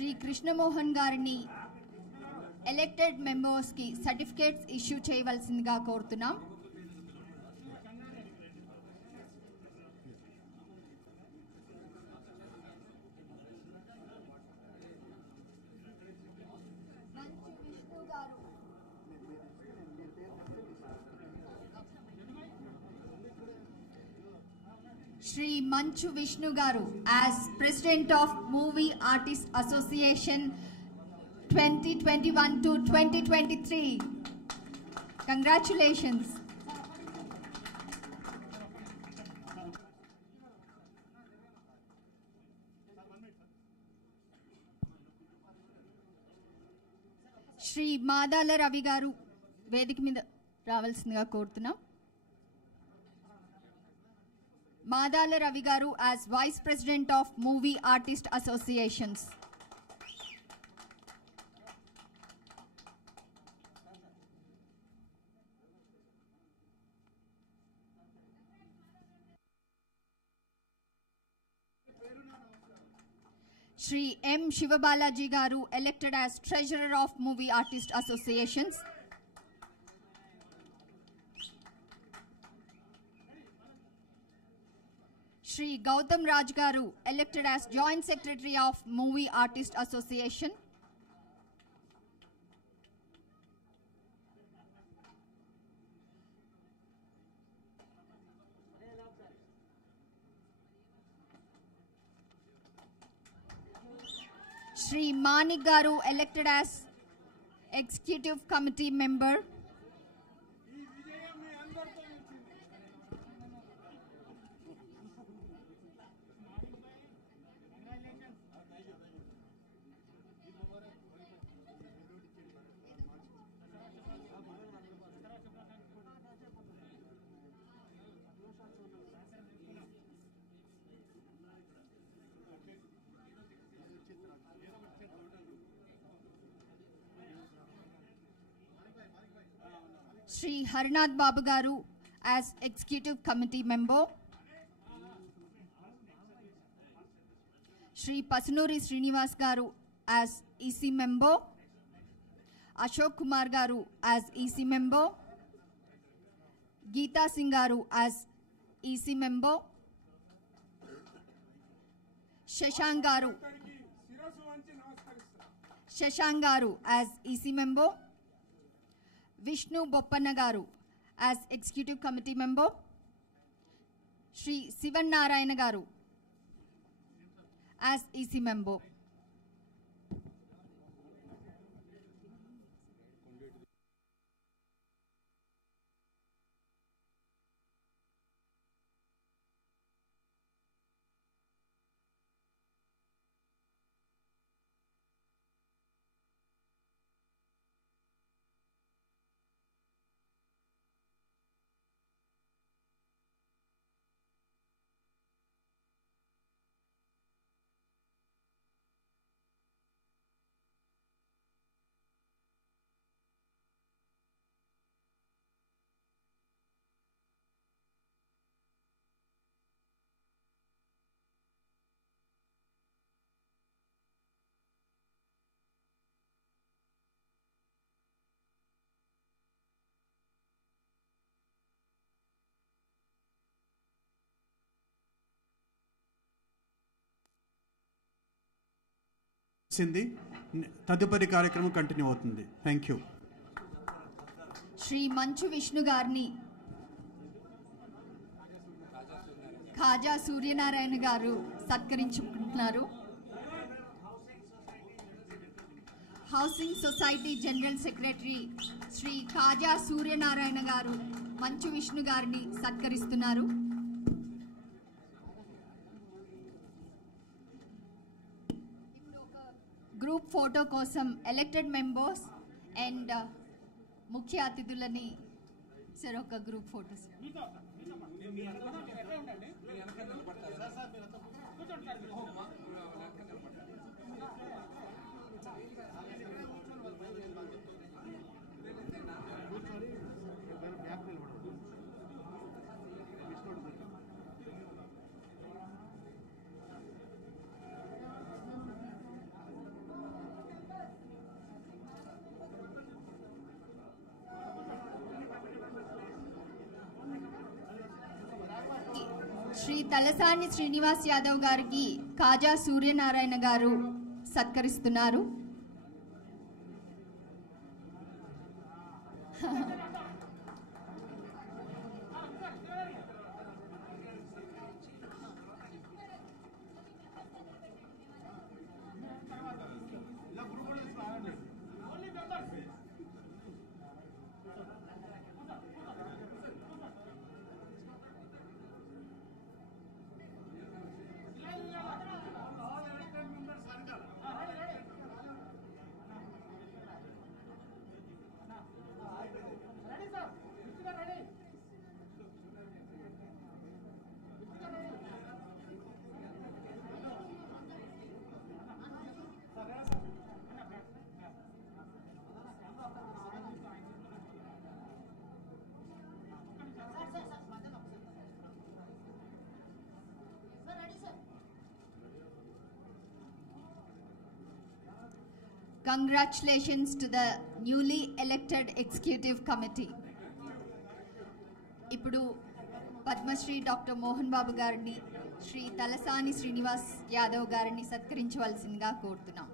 శ్రీ కృష్ణమోహన్ గారిని elected members కి certificates issue చేయవలసిందిగా కోరుతున్నాం. Shri Manchu Vishnu Garu as President of Movie Artists Association 2021 to 2023. Congratulations. Shri Madala Ravi Garu వేదిక మీద రావాల్సిందిగా కోరుతున్నాం. Madala Ravi Garu as Vice President of Movie Artist Associations. Shri M. Shivabalaji Garu elected as Treasurer of Movie Artist Associations. Shri Gautam Raj Garu elected as Joint Secretary of Movie Artist Association. Shri Manik Garu elected as Executive Committee Member. Shri Harnath Babu Garu as Executive Committee Member. Shri Pasunuri Srinivas Garu as EC Member. Ashok Kumar Garu as EC Member. Geeta Singh Garu as EC Member. Shashank Garu as EC Member. Vishnu Boppanna Garu as Executive Committee Member. Shri Sivan Narayana Garu as EC Member. తదుపరి కార్యక్రమం continue అవుతుంది. Thank you. Shri మంచు విష్ణు గారిని ఖాజా సూర్యనారాయణ గారు సత్కరించుకుంటున్నారు. Housing society general secretary Shri Khaja Suryanarayana garu Manchu Vishnu గారిని సత్కరిస్తున్నారు. Group photo కోసం elected members and ముఖ్య అతిథులని సార్ ఒక గ్రూప్ ఫోటోస్. శ్రీ తలసాని శ్రీనివాస్ యాదవ్ గారికి కాజా సూర్యనారాయణ గారు సత్కరిస్తున్నారు. Congratulations to the newly elected executive committee. ఇప్పుడు పద్మశ్రీ డాక్టర్ మోహన్ బాబు గారిని శ్రీ తలసాని శ్రీనివాస్ యాదవ్ గారిని సత్కరించవలసిందిగా కోరుతున్నాం.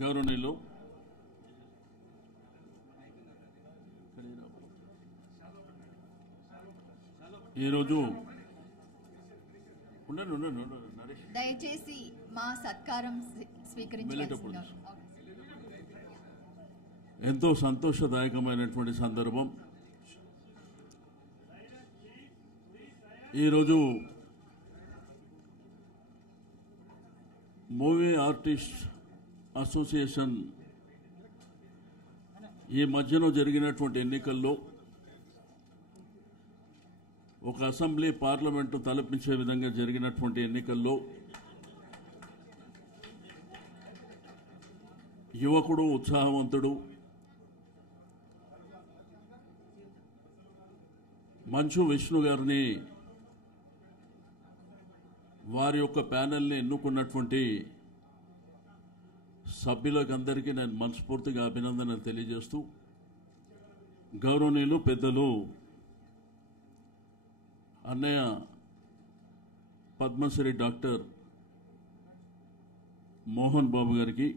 గౌరవనీయులు ఈరోజు దయచేసి మా సత్కారం స్వీకరించాలి. ఎంతో సంతోషదాయకమైనటువంటి సందర్భం. ఈరోజు మూవీ ఆర్టిస్ట్ అసోసియేషన్ ఈ మధ్యన జరిగినటువంటి ఎన్నికల్లో ఒక అసెంబ్లీ పార్లమెంటు తలపించే విధంగా జరిగినటువంటి ఎన్నికల్లో యువకుడు, ఉత్సాహవంతుడు, మంచు విష్ణు గారిని వారి యొక్క ప్యానెల్ని ఎన్నుకున్నటువంటి సభ్యులకందరికీ నేను మనస్ఫూర్తిగా అభినందనలు తెలియజేస్తూ, గౌరవనీయులు పెద్దలు అన్నయ్య పద్మశ్రీ డాక్టర్ మోహన్ బాబు గారికి,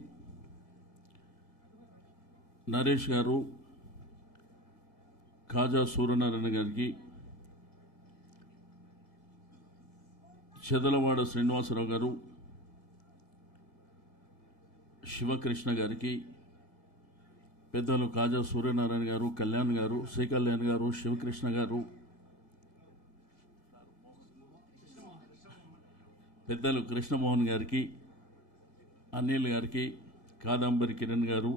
నరేష్ గారు, కాజా సూర్యనారాయణ గారికి, చెదలవాడ శ్రీనివాసరావు గారు, శివకృష్ణ గారికి, పెద్దలు కాజా సూర్యనారాయణ గారు, కళ్యాణ్ గారు, శ్రీ కళ్యాణ్ గారు, శివకృష్ణ గారు, పెద్దలు కృష్ణమోహన్ గారికి, అనిల్ గారికి, కాదంబరి కిరణ్ గారు,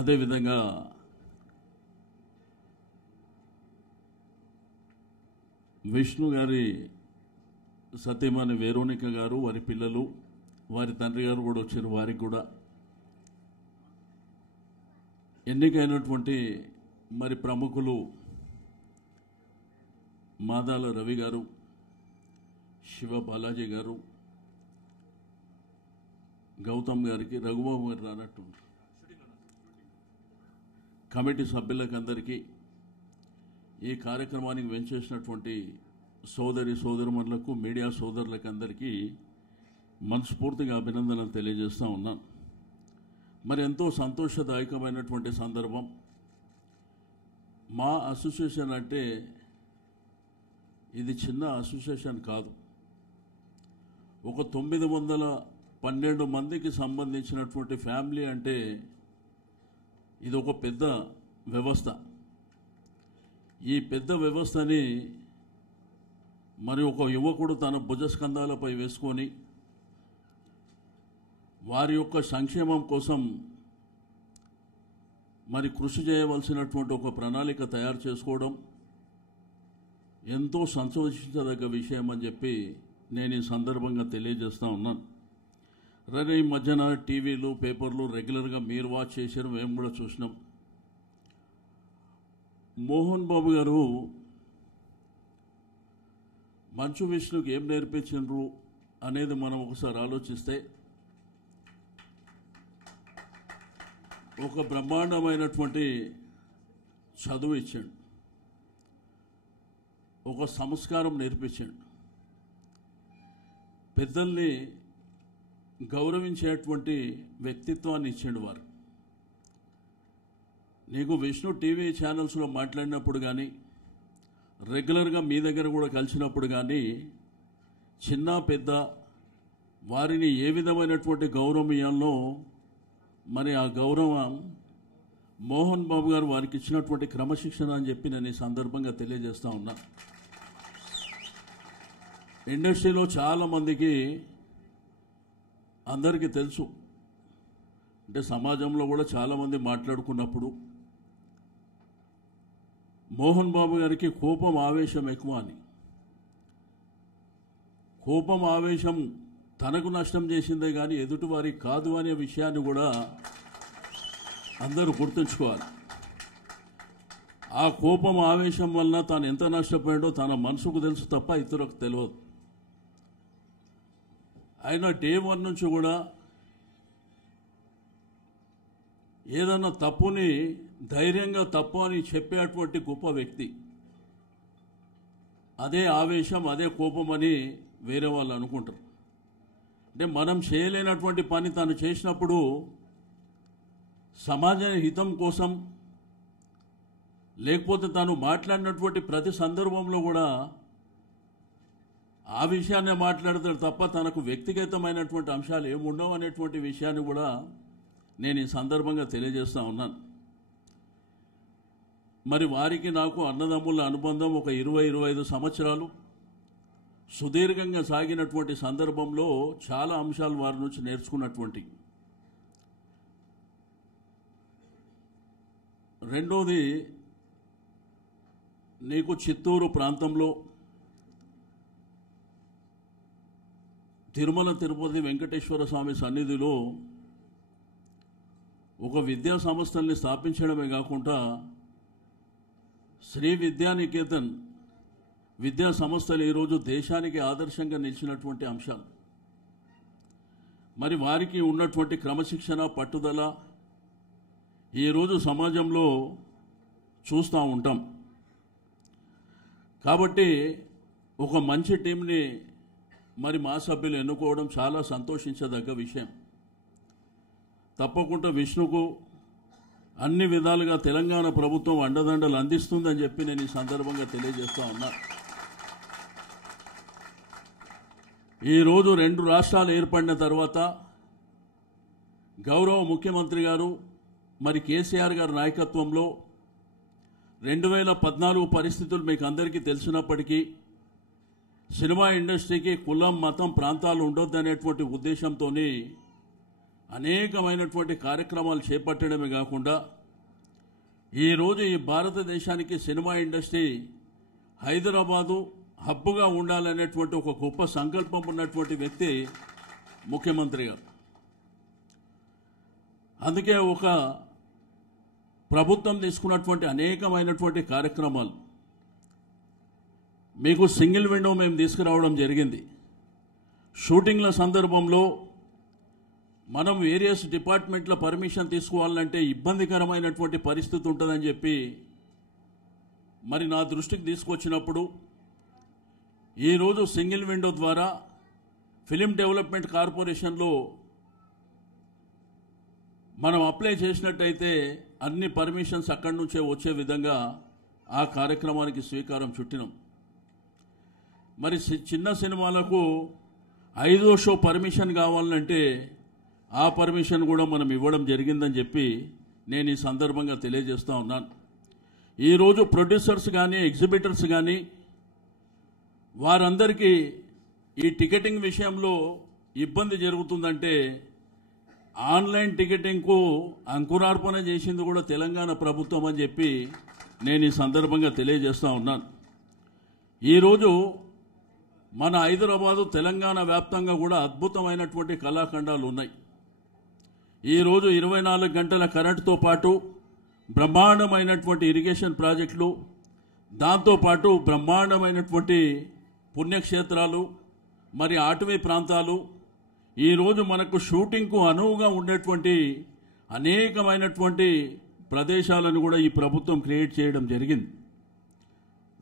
అదేవిధంగా విష్ణు గారి సతీమణి వేరోనిక గారు, వారి పిల్లలు, వారి తండ్రి గారు కూడా వచ్చారు. వారికి కూడా ఎన్నికైనటువంటి మరి ప్రముఖులు మాదాల రవి గారు, శివ బాలాజీ గారు, గౌతమ్ గారికి, రఘుబాబు గారు రానట్టు కమిటీ సభ్యులకందరికీ, ఈ కార్యక్రమానికి వెంచేసినటువంటి సోదరి సోదరుమణులకు, మీడియా సోదరులకు అందరికీ మనస్ఫూర్తిగా అభినందనలు తెలియజేస్తూ ఉన్నాను. మరి ఎంతో సంతోషదాయకమైనటువంటి సందర్భం. మా అసోసియేషన్ అంటే ఇది చిన్న అసోసియేషన్ కాదు. ఒక 912 మందికి సంబంధించినటువంటి ఫ్యామిలీ అంటే ఇది ఒక పెద్ద వ్యవస్థ. ఈ పెద్ద వ్యవస్థని మరి ఒక యువకుడు తన భుజస్కంధాలపై వేసుకొని వారి యొక్క సంక్షేమం కోసం మరి కృషి చేయవలసినటువంటి ఒక ప్రణాళిక తయారు చేసుకోవడం ఎంతో సంతోషించదగ్గ విషయం అని చెప్పి నేను ఈ సందర్భంగా తెలియజేస్తూ ఉన్నాను. ఈ మధ్యన టీవీలు పేపర్లు రెగ్యులర్గా మీరు వాచ్ చేశారు, మేము కూడా చూసినాం. మోహన్ బాబు గారు మంచు విష్ణుకి ఏం నేర్పించారు అనేది మనం ఒకసారి ఆలోచిస్తే, ఒక బ్రహ్మాండమైనటువంటి చదువు ఇచ్చాడు, ఒక సంస్కారం నేర్పించాడు, పెద్దల్ని గౌరవించేటువంటి వ్యక్తిత్వాన్ని ఇచ్చాడు. వారు నీకు విష్ణు టీవీ ఛానల్స్లో మాట్లాడినప్పుడు కానీ, రెగ్యులర్గా మీ దగ్గర కూడా కలిసినప్పుడు కానీ, చిన్న పెద్ద వారిని ఏ విధమైనటువంటి గౌరవం ఇవ్వాలో మరి ఆ గౌరవం మోహన్ బాబు గారు వారికి ఇచ్చినటువంటి క్రమశిక్షణ అని చెప్పి నేను ఈ సందర్భంగా తెలియజేస్తూ ఉన్నా. ఇండస్ట్రీలో చాలామందికి అందరికీ తెలుసు, అంటే సమాజంలో కూడా చాలామంది మాట్లాడుకున్నప్పుడు మోహన్ బాబు గారికి కోపం ఆవేశం ఎక్కువ అని. కోపం ఆవేశం తనకు నష్టం చేసిందే కానీ ఎదుటి వారికి కాదు అనే విషయాన్ని కూడా అందరూ గుర్తుంచుకోవాలి. ఆ కోపం ఆవేశం వలన తాను ఎంత నష్టపోయాడో తన మనసుకు తెలుసు తప్ప ఇతరులకు తెలియదు. ఆయన డే 1 నుంచి కూడా ఏదన్నా తప్పుని ధైర్యంగా తప్పు అని చెప్పేటువంటి గొప్ప వ్యక్తి. అదే ఆవేశం, అదే కోపం అని వేరే వాళ్ళు అనుకుంటారు. అంటే మనం చేయలేనటువంటి పని తాను చేసినప్పుడు సమాజ హితం కోసం, లేకపోతే తాను మాట్లాడినటువంటి ప్రతి సందర్భంలో కూడా ఆ విషయాన్నే మాట్లాడతాడు తప్ప తనకు వ్యక్తిగతమైనటువంటి అంశాలు ఏముండవు అనేటువంటి విషయాన్ని కూడా నేను ఈ సందర్భంగా తెలియజేస్తూ ఉన్నాను. మరి వారికి నాకు అన్నదమ్ముల అనుబంధం ఒక 20-25 సంవత్సరాలు సుదీర్ఘంగా సాగినటువంటి సందర్భంలో చాలా అంశాలు వారి నుంచి నేర్చుకున్నటువంటి. రెండోది, నీకు చిత్తూరు ప్రాంతంలో తిరుమల తిరుపతి వెంకటేశ్వర స్వామి సన్నిధిలో ఒక విద్యా సంస్థల్ని స్థాపించడమే కాకుండా శ్రీ విద్యానికేతన్ విద్యా సంస్థలు ఈరోజు దేశానికి ఆదర్శంగా నిలిచినటువంటి అంశాలు. మరి వారికి ఉన్నటువంటి క్రమశిక్షణ, పట్టుదల ఈరోజు సమాజంలో చూస్తూ ఉంటాం. కాబట్టి ఒక మంచి టీంని మరి మా సభ్యులు ఎన్నుకోవడం చాలా సంతోషించదగ్గ విషయం. తప్పకుండా విష్ణుకు అన్ని విధాలుగా తెలంగాణ ప్రభుత్వం అండదండలు అందిస్తుందని చెప్పి నేను ఈ సందర్భంగా తెలియజేస్తూ ఉన్నా. ఈరోజు 2 రాష్ట్రాలు ఏర్పడిన తర్వాత గౌరవ ముఖ్యమంత్రి గారు మరి కేసీఆర్ గారి నాయకత్వంలో 2014 పరిస్థితులు మీకు అందరికీ తెలిసినప్పటికీ సినిమా ఇండస్ట్రీకి కులం, మతం, ప్రాంతాలు ఉండొద్దనేటువంటి ఉద్దేశంతో అనేకమైనటువంటి కార్యక్రమాలు చేపట్టడమే కాకుండా ఈరోజు ఈ భారతదేశానికి సినిమా ఇండస్ట్రీ హైదరాబాదు హబ్బుగా ఉండాలనేటువంటి ఒక గొప్ప సంకల్పం ఉన్నటువంటి వ్యక్తి ముఖ్యమంత్రి గారు. అందుకే ఒక ప్రభుత్వం తీసుకున్నటువంటి అనేకమైనటువంటి కార్యక్రమాలు, మీకు సింగిల్ విండో మేము తీసుకురావడం జరిగింది. షూటింగ్ల సందర్భంలో మనం వేరియస్ డిపార్ట్మెంట్ల పర్మిషన్ తీసుకోవాలంటే ఇబ్బందికరమైనటువంటి పరిస్థితి ఉంటుందని చెప్పి మరి నా దృష్టికి తీసుకొచ్చినప్పుడు ఈరోజు సింగిల్ విండో ద్వారా ఫిలిం డెవలప్మెంట్ కార్పొరేషన్లో మనం అప్లై చేసినట్టయితే అన్ని పర్మిషన్స్ అక్కడి నుంచే వచ్చే విధంగా ఆ కార్యక్రమానికి శ్రీకారం చుట్టినాం. మరి చిన్న సినిమాలకు 5వ షో పర్మిషన్ కావాలంటే ఆ పర్మిషన్ కూడా మనం ఇవ్వడం జరిగిందని చెప్పి నేను ఈ సందర్భంగా తెలియజేస్తూ ఉన్నాను. ఈరోజు ప్రొడ్యూసర్స్ కానీ, ఎగ్జిబిటర్స్ కానీ వారందరికీ ఈ టికెటింగ్ విషయంలో ఇబ్బంది జరుగుతుందంటే ఆన్లైన్ టికెటింగ్కు అంకురార్పణ చేసింది కూడా తెలంగాణ ప్రభుత్వం అని చెప్పి నేను ఈ సందర్భంగా తెలియజేస్తూ ఉన్నాను. ఈరోజు మన హైదరాబాదు తెలంగాణ వ్యాప్తంగా కూడా అద్భుతమైనటువంటి కళాఖండాలు ఉన్నాయి. ఈరోజు 24 గంటల కరెంటుతో పాటు బ్రహ్మాండమైనటువంటి ఇరిగేషన్ ప్రాజెక్టులు, దాంతోపాటు బ్రహ్మాండమైనటువంటి పుణ్యక్షేత్రాలు, మరి అటవీ ప్రాంతాలు, ఈరోజు మనకు షూటింగ్కు అనువుగా ఉండేటువంటి అనేకమైనటువంటి ప్రదేశాలను కూడా ఈ ప్రభుత్వం క్రియేట్ చేయడం జరిగింది.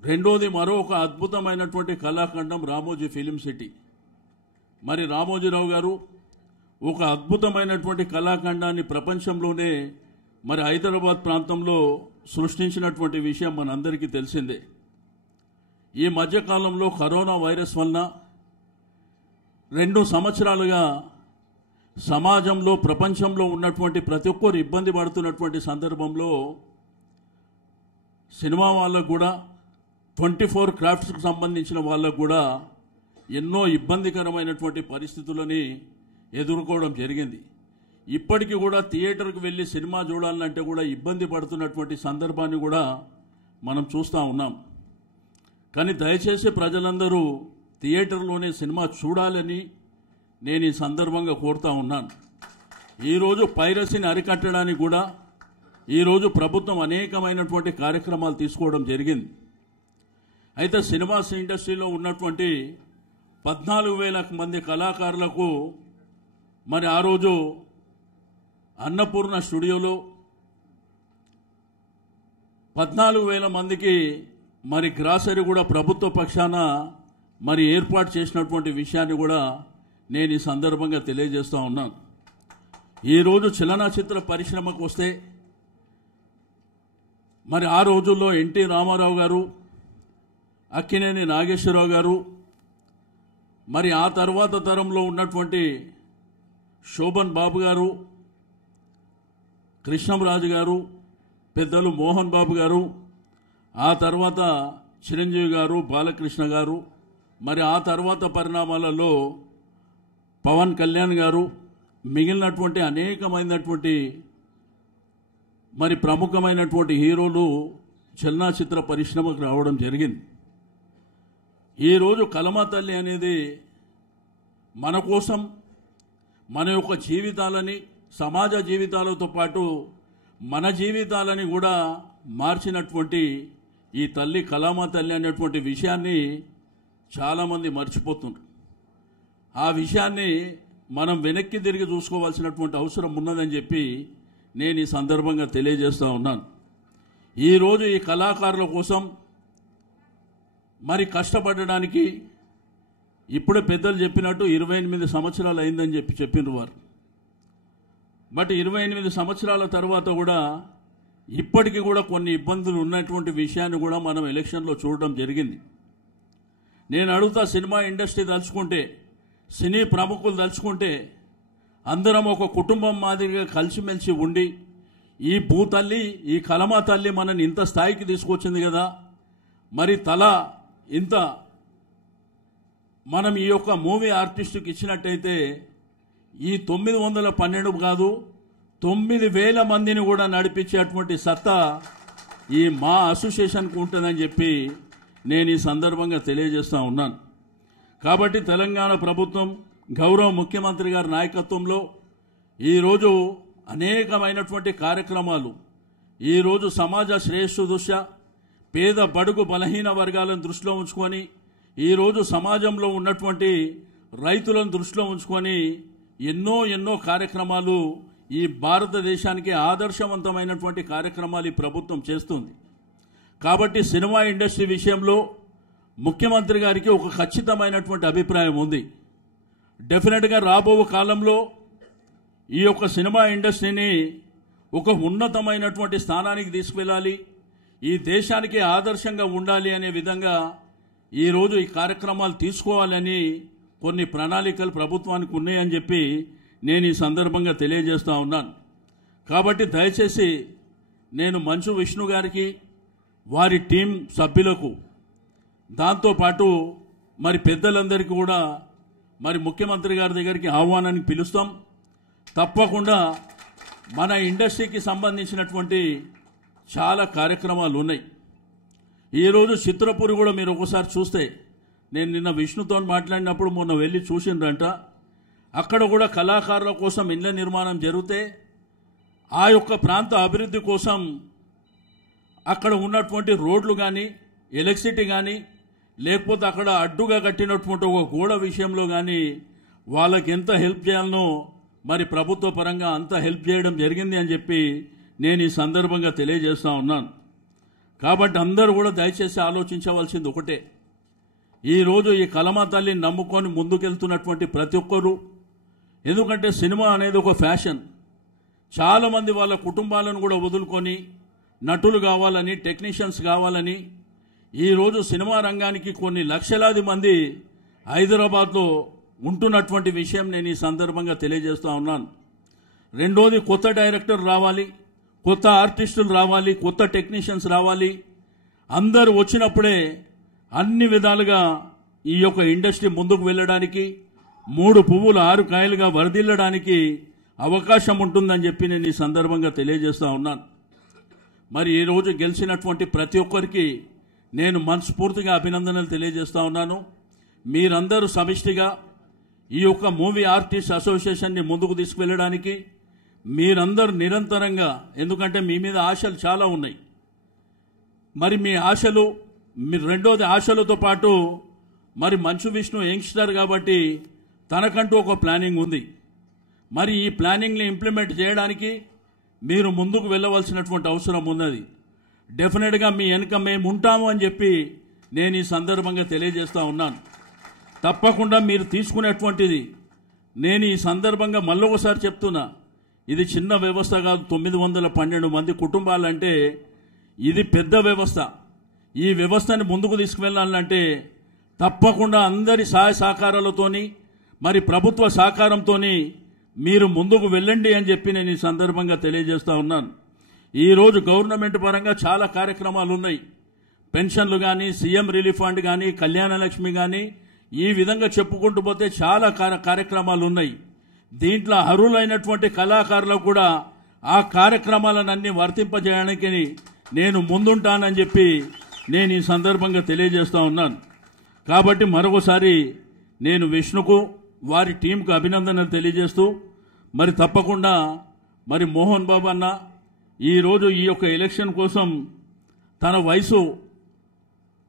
రెండోది మరొక అద్భుతమైనటువంటి కళాఖండం రామోజీ ఫిలిం సిటీ. మరి రామోజీరావు గారు ఒక అద్భుతమైనటువంటి కళాఖండాన్ని ప్రపంచంలోనే మరి హైదరాబాద్ ప్రాంతంలో సృష్టించినటువంటి విషయం మనందరికీ తెలిసిందే. ఈ మధ్యకాలంలో కరోనా వైరస్ వలన 2 సంవత్సరాలుగా సమాజంలో ప్రపంచంలో ఉన్నటువంటి ప్రతి ఒక్కరు ఇబ్బంది పడుతున్నటువంటి సందర్భంలో సినిమా వాళ్ళకు కూడా 24 క్రాఫ్ట్స్కి సంబంధించిన వాళ్ళకు కూడా ఎన్నో ఇబ్బందికరమైనటువంటి పరిస్థితులని ఎదుర్కోవడం జరిగింది. ఇప్పటికీ కూడా థియేటర్కి వెళ్ళి సినిమా చూడాలంటే కూడా ఇబ్బంది పడుతున్నటువంటి సందర్భాన్ని కూడా మనం చూస్తూ ఉన్నాం. కానీ దయచేసి ప్రజలందరూ థియేటర్లోనే సినిమా చూడాలని నేను ఈ సందర్భంగా కోరుతా ఉన్నాను. ఈరోజు పైరసీని అరికట్టడానికి కూడా ఈరోజు ప్రభుత్వం అనేకమైనటువంటి కార్యక్రమాలు తీసుకోవడం జరిగింది. అయితే సినిమా ఇండస్ట్రీలో ఉన్నటువంటి 14,000 మంది కళాకారులకు మరి ఆ రోజు అన్నపూర్ణ స్టూడియోలో 14,000 మందికి మరి గ్రాసరీ కూడా ప్రభుత్వ పక్షాన మరి ఏర్పాటు చేసినటువంటి విషయాన్ని కూడా నేను ఈ సందర్భంగా తెలియజేస్తూ ఉన్నాను. ఈరోజు చలనచిత్ర పరిశ్రమకు వస్తే మరి ఆ రోజుల్లో ఎన్టీ రామారావు గారు, అక్కినేని నాగేశ్వరరావు గారు, మరి ఆ తర్వాత తరంలో ఉన్నటువంటి శోభన్ బాబు గారు, కృష్ణంరాజు గారు, పెద్దలు మోహన్ బాబు గారు, ఆ తర్వాత చిరంజీవి గారు, బాలకృష్ణ గారు, మరి ఆ తర్వాత పరిణామాలలో పవన్ కళ్యాణ్ గారు, మిగిలినటువంటి అనేకమైనటువంటి మరి ప్రముఖమైనటువంటి హీరోలు చలనచిత్ర పరిశ్రమకు రావడం జరిగింది. ఈరోజు కలమా తల్లి అనేది మన కోసం, మన యొక్క జీవితాలని, సమాజ జీవితాలతో పాటు మన జీవితాలని కూడా మార్చినటువంటి ఈ తల్లి కలమా తల్లి అనేటువంటి విషయాన్ని చాలామంది మర్చిపోతున్నారు. ఆ విషయాన్ని మనం వెనక్కి తిరిగి చూసుకోవాల్సినటువంటి అవసరం ఉన్నదని చెప్పి నేను ఈ సందర్భంగా తెలియజేస్తూ ఉన్నాను. ఈరోజు ఈ కళాకారుల కోసం మరి కష్టపడడానికి ఇప్పుడే పెద్దలు చెప్పినట్టు 28 సంవత్సరాలు అయిందని చెప్పినారు వారు. బట్ 28 సంవత్సరాల తర్వాత కూడా ఇప్పటికీ కూడా కొన్ని ఇబ్బందులు ఉన్నటువంటి విషయాన్ని కూడా మనం ఎలక్షన్లో చూడడం జరిగింది. నేను అడుగుతా, సినిమా ఇండస్ట్రీ తలుచుకుంటే, సినీ ప్రముఖులు తలుచుకుంటే అందరం ఒక కుటుంబం మాదిరిగా కలిసిమెలిసి ఉండి ఈ భూతల్లి, ఈ కలమా తల్లి మనని ఇంత స్థాయికి తీసుకొచ్చింది కదా, మరి తల ఇంత మనం ఈ యొక్క మూవీ ఆర్టిస్టుకి ఇచ్చినట్టయితే ఈ 912 కాదు 9,000 మందిని కూడా నడిపించేటువంటి సత్తా ఈ మా అసోసియేషన్కు ఉంటుందని చెప్పి నేను ఈ సందర్భంగా తెలియజేస్తూ ఉన్నాను. కాబట్టి తెలంగాణ ప్రభుత్వం గౌరవ ముఖ్యమంత్రి గారి నాయకత్వంలో ఈరోజు అనేకమైనటువంటి కార్యక్రమాలు, ఈరోజు సమాజ శ్రేయస్సు దృష్ట్యా పేద బడుగు బలహీన వర్గాలను దృష్టిలో ఉంచుకొని, ఈరోజు సమాజంలో ఉన్నటువంటి రైతులను దృష్టిలో ఉంచుకొని ఎన్నో కార్యక్రమాలు, ఈ భారతదేశానికి ఆదర్శవంతమైనటువంటి కార్యక్రమాలు ఈ ప్రభుత్వం చేస్తుంది. కాబట్టి సినిమా ఇండస్ట్రీ విషయంలో ముఖ్యమంత్రి గారికి ఒక ఖచ్చితమైనటువంటి అభిప్రాయం ఉంది. డెఫినెట్గా రాబో కాలంలో ఈ యొక్క సినిమా ఇండస్ట్రీని ఒక ఉన్నతమైనటువంటి స్థానానికి తీసుకువెళ్ళాలి, ఈ దేశానికి ఆదర్శంగా ఉండాలి అనే విధంగా ఈరోజు ఈ కార్యక్రమాలు తీసుకోవాలని కొన్ని ప్రణాళికలు ప్రభుత్వానికి ఉన్నాయని చెప్పి నేను ఈ సందర్భంగా తెలియజేస్తూ ఉన్నాను. కాబట్టి దయచేసి నేను మంచు విష్ణు గారికి, వారి టీం సభ్యులకు, దాంతోపాటు మరి పెద్దలందరికీ కూడా మరి ముఖ్యమంత్రి గారి దగ్గరికి ఆహ్వానానికి పిలుస్తాం. తప్పకుండా మన ఇండస్ట్రీకి సంబంధించినటువంటి చాలా కార్యక్రమాలు ఉన్నాయి. ఈరోజు చిత్రపూరి కూడా మీరు ఒకసారి చూస్తే నేను నిన్న విష్ణుతో మాట్లాడినప్పుడు మొన్న వెళ్ళి చూసిండ్రంట. అక్కడ కూడా కళాకారుల కోసం ఇళ్ల నిర్మాణం జరిగితే ఆ యొక్క ప్రాంత అభివృద్ధి కోసం అక్కడ ఉన్నటువంటి రోడ్లు కానీ ఎలక్ట్రిసిటీ కానీ లేకపోతే అక్కడ అడ్డుగా కట్టినటువంటి ఒక గోడ విషయంలో కానీ వాళ్ళకి ఎంత హెల్ప్ చేయాలనో మరి ప్రభుత్వ పరంగా అంత హెల్ప్ చేయడం జరిగింది అని చెప్పి నేను ఈ సందర్భంగా తెలియజేస్తూ ఉన్నాను. కాబట్టి అందరూ కూడా దయచేసి ఆలోచించవలసింది ఒకటే, ఈరోజు ఈ కలమా తల్లిని నమ్ముకొని ముందుకెళ్తున్నటువంటి ప్రతి ఒక్కరూ, ఎందుకంటే సినిమా అనేది ఒక ఫ్యాషన్, చాలామంది వాళ్ళ కుటుంబాలను కూడా వదులుకొని నటులు కావాలని టెక్నీషియన్స్ కావాలని ఈరోజు సినిమా రంగానికి కొన్ని లక్షలాది మంది హైదరాబాద్లో ఉంటున్నటువంటి విషయం నేను ఈ సందర్భంగా తెలియజేస్తూ ఉన్నాను. రెండోది, కొత్త డైరెక్టర్ రావాలి, కొత్త ఆర్టిస్టులు రావాలి, కొత్త టెక్నీషియన్స్ రావాలి. అందరూ వచ్చినప్పుడే అన్ని విధాలుగా ఈ యొక్క ఇండస్ట్రీ ముందుకు వెళ్ళడానికి 3 పువ్వులు 6 కాయలుగా వరదిల్లడానికి అవకాశం ఉంటుందని చెప్పి నేను ఈ సందర్భంగా తెలియజేస్తూ ఉన్నాను. మరి ఈరోజు గెలిచినటువంటి ప్రతి ఒక్కరికి నేను మనస్ఫూర్తిగా అభినందనలు తెలియజేస్తూ ఉన్నాను. మీరందరూ సమిష్టిగా ఈ యొక్క మూవీ ఆర్టిస్ట్ అసోసియేషన్ని ముందుకు తీసుకువెళ్ళడానికి మీరందరూ నిరంతరంగా, ఎందుకంటే మీ మీద ఆశలు చాలా ఉన్నాయి, మరి మీ ఆశలు మీరు రెండోది ఆశలతో పాటు మరి మంచు విష్ణు యంగ్స్టర్ కాబట్టి తనకంటూ ఒక ప్లానింగ్ ఉంది. మరి ఈ ప్లానింగ్ని ఇంప్లిమెంట్ చేయడానికి మీరు ముందుకు వెళ్ళవలసినటువంటి అవసరం ఉన్నది. డెఫినెట్గా మీ వెనుక మేము ఉంటాము అని చెప్పి నేను ఈ సందర్భంగా తెలియజేస్తూ ఉన్నాను. తప్పకుండా మీరు తీసుకునేటువంటిది, నేను ఈ సందర్భంగా మళ్ళీ ఒకసారి చెప్తున్నా, ఇది చిన్న వ్యవస్థ కాదు. 912 మంది కుటుంబాలంటే ఇది పెద్ద వ్యవస్థ. ఈ వ్యవస్థని ముందుకు తీసుకువెళ్ళాలంటే తప్పకుండా అందరి సహాయ సహకారాలతోని మరి ప్రభుత్వ సహకారంతో మీరు ముందుకు వెళ్ళండి అని చెప్పి నేను ఈ సందర్భంగా తెలియజేస్తూ ఉన్నాను. ఈరోజు గవర్నమెంట్ పరంగా చాలా కార్యక్రమాలు ఉన్నాయి. పెన్షన్లు కానీ, సీఎం రిలీఫ్ ఫండ్ కానీ, కళ్యాణ లక్ష్మి కానీ, ఈ విధంగా చెప్పుకుంటూ పోతే చాలా కార్యక్రమాలు ఉన్నాయి. దీంట్లో అర్హులైనటువంటి కళాకారులకు కూడా ఆ కార్యక్రమాలన్నీ వర్తింపజేయడానికి నేను ముందుంటానని చెప్పి నేను ఈ సందర్భంగా తెలియజేస్తూ ఉన్నాను. కాబట్టి మరొకసారి నేను విష్ణుకు వారి టీంకు అభినందనలు తెలియజేస్తూ, మరి తప్పకుండా మరి మోహన్ బాబు అన్న ఈరోజు ఈ యొక్క ఎలక్షన్ కోసం తన వయసు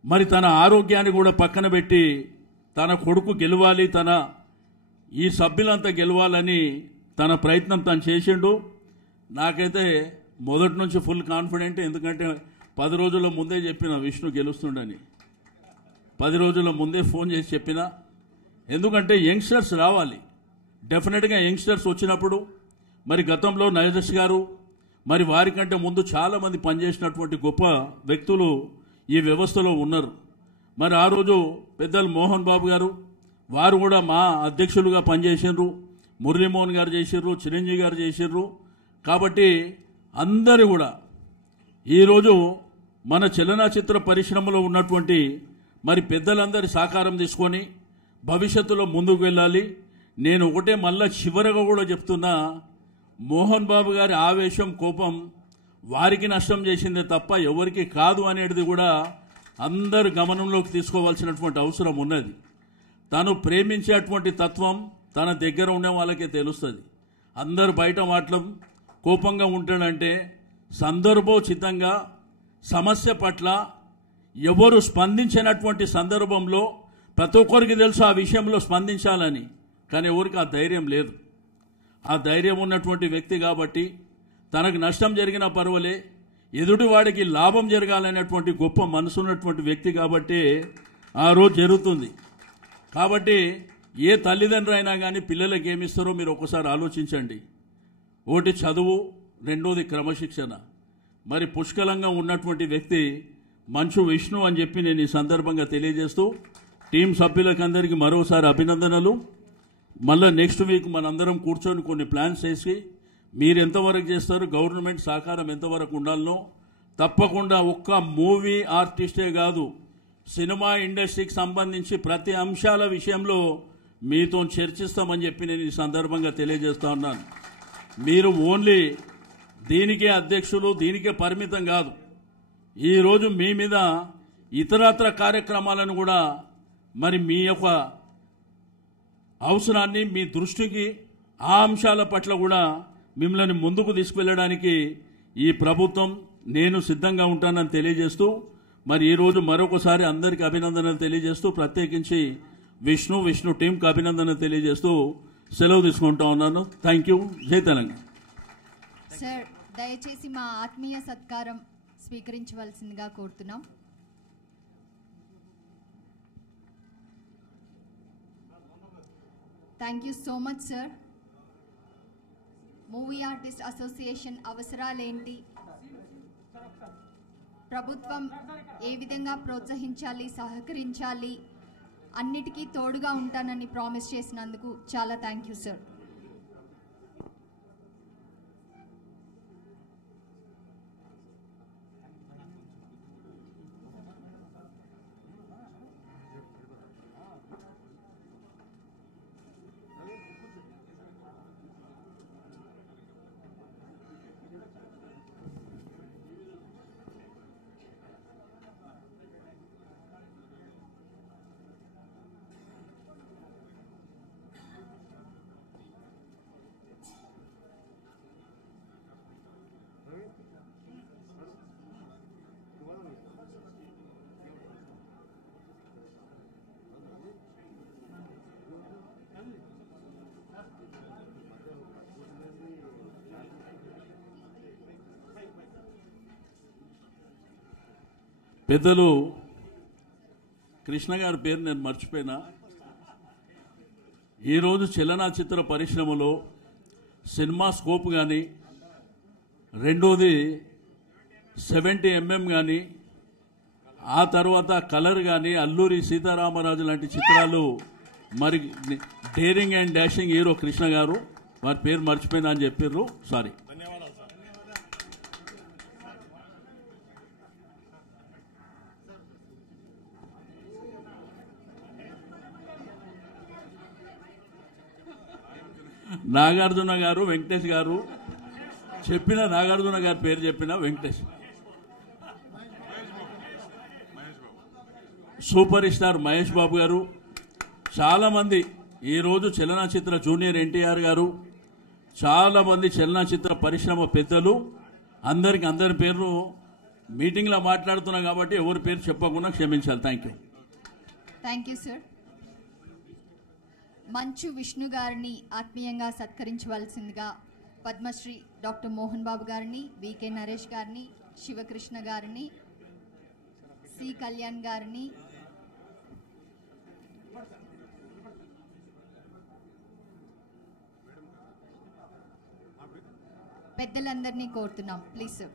మరి తన ఆరోగ్యాన్ని కూడా పక్కన పెట్టి తన కొడుకు గెలవాలి, తన ఈ సభ్యులంతా గెలవాలని తన ప్రయత్నం తను చేసిండు. నాకైతే మొదటి నుంచి ఫుల్ కాన్ఫిడెంట్, ఎందుకంటే 10 రోజుల ముందే చెప్పిన విష్ణు గెలుస్తుండని. 10 రోజుల ముందే ఫోన్ చేసి చెప్పిన, ఎందుకంటే యంగ్స్టర్స్ రావాలి. డెఫినెట్గా యంగ్స్టర్స్ వచ్చినప్పుడు మరి గతంలో నరేష్ గారు మరి వారికంటే ముందు చాలామంది పనిచేసినటువంటి గొప్ప వ్యక్తులు ఈ వ్యవస్థలో ఉన్నారు. మరి ఆ రోజు పెద్దలు మోహన్ బాబు గారు వారు కూడా మా అధ్యక్షులుగా పనిచేసారు, మురళీమోహన్ గారు చేసారు, చిరంజీవి గారు చేసారు. కాబట్టి అందరూ కూడా ఈరోజు మన చలనచిత్ర పరిశ్రమలో ఉన్నటువంటి మరి పెద్దలందరి సహకారం తీసుకొని భవిష్యత్తులో ముందుకు వెళ్ళాలి. నేను ఒకటే మళ్ళా చివరగా కూడా చెప్తున్నా, మోహన్ బాబు గారి ఆవేశం, కోపం వారికి నష్టం చేసిందే తప్ప ఎవరికి కాదు అనేది కూడా అందరు గమనంలోకి తీసుకోవాల్సినటువంటి అవసరం ఉన్నది. తను ప్రేమించేటువంటి తత్వం తన దగ్గర ఉండే వాళ్ళకే తెలుస్తుంది. అందరు బయట మాటలు కోపంగా ఉంటాడంటే సందర్భోచితంగా సమస్య పట్ల ఎవరు స్పందించినటువంటి సందర్భంలో ప్రతి ఒక్కరికి తెలుసు ఆ విషయంలో స్పందించాలని, కానీ ఎవరికి ఆ ధైర్యం లేదు. ఆ ధైర్యం ఉన్నటువంటి వ్యక్తి కాబట్టి తనకు నష్టం జరిగినా పర్వాలే, ఎదుటివాడికి లాభం జరగాలనేటువంటి గొప్ప మనసు ఉన్నటువంటి వ్యక్తి కాబట్టి ఆ రోజు జరుగుతుంది. కాబట్టి ఏ తల్లిదండ్రులు అయినా కానీ పిల్లలకి ఏమిస్తారో మీరు ఒకసారి ఆలోచించండి. ఒకటి చదువు, రెండోది క్రమశిక్షణ. మరి పుష్కలంగా ఉన్నటువంటి వ్యక్తి మంచు విష్ణు అని చెప్పి నేను ఈ సందర్భంగా తెలియజేస్తూ టీం సభ్యులకు అందరికీ మరోసారి అభినందనలు. మళ్ళీ నెక్స్ట్ వీక్ మనందరం కూర్చొని కొన్ని ప్లాన్స్ వేసి మీరు ఎంతవరకు చేస్తారు, గవర్నమెంట్ సహకారం ఎంతవరకు ఉండాలనో తప్పకుండా ఒక్క మూవీ ఆర్టిస్టే కాదు, సినిమా ఇండస్ట్రీకి సంబంధించి ప్రతి అంశాల విషయంలో మీతో చర్చిస్తామని చెప్పి నేను ఈ సందర్భంగా తెలియజేస్తా ఉన్నాను. మీరు ఓన్లీ దీనికే అధ్యక్షులు, దీనికే పరిమితం కాదు. ఈరోజు మీ మీద ఇతరత్ర కార్యక్రమాలను కూడా మరి మీ యొక్క అవసరాన్ని మీ దృష్టికి ఆ అంశాల పట్ల కూడా మిమ్మల్ని ముందుకు తీసుకువెళ్ళడానికి ఈ ప్రభుత్వం నేను సిద్ధంగా ఉంటానని తెలియజేస్తూ మరి ఈరోజు మరొకసారి అందరికీ అభినందనలు తెలియజేస్తూ ప్రత్యేకించి విష్ణు టీంకి అభినందనలు తెలియజేస్తూ సెలవు తీసుకుంటా ఉన్నాను. Thank you. జై తెలంగాణ. సార్ దయచేసి మా ఆత్మీయ సత్కారం స్వీకరించవలసిందిగా కోరుతున్నాం. Thank you so much sir. Movie artist association అవసరాలేంటి, ప్రభుత్వం ఏ విధంగా ప్రోత్సహించాలి, సహకరించాలి, అన్నిటికీ తోడుగా ఉంటానని ప్రామిస్ చేసినందుకు చాలా థ్యాంక్ యూ సార్. పెద్దలు కృష్ణ గారి పేరు నేను మర్చిపోయినా. ఈరోజు చలనచిత్ర పరిశ్రమలో సినిమా స్కోప్ కానీ, రెండోది 70mm కానీ, ఆ తర్వాత కలర్ కానీ, అల్లూరి సీతారామరాజు లాంటి చిత్రాలు, మరి daring and dashing hero Krishna గారు, వారి పేరు మర్చిపోయినా అని చెప్పారు, సారీ. నాగార్జున గారు, వెంకటేష్ గారు చెప్పిన, నాగార్జున గారి పేరు చెప్పిన వెంకటేష్, సూపర్ స్టార్ మహేష్ బాబు గారు, చాలామంది ఈరోజు చలనచిత్ర జూనియర్ ఎన్టీఆర్ గారు, చాలామంది చలనచిత్ర పరిశ్రమ పెద్దలు, అందరి పేరు మీటింగ్లో మాట్లాడుతున్నాం కాబట్టి ఎవరి పేరు చెప్పకుండా క్షమించాలి. Thank you. Thank you sir. మంచు విష్ణు గారిని ఆత్మీయంగా సత్కరించవలసిందిగా పద్మశ్రీ డాక్టర్ మోహన్ బాబు గారిని, వికే నరేష్ గారిని, శివకృష్ణ గారిని, సి కళ్యాణ్ గారిని, పెద్దలందరినీ కోరుతున్నాం. Please sir.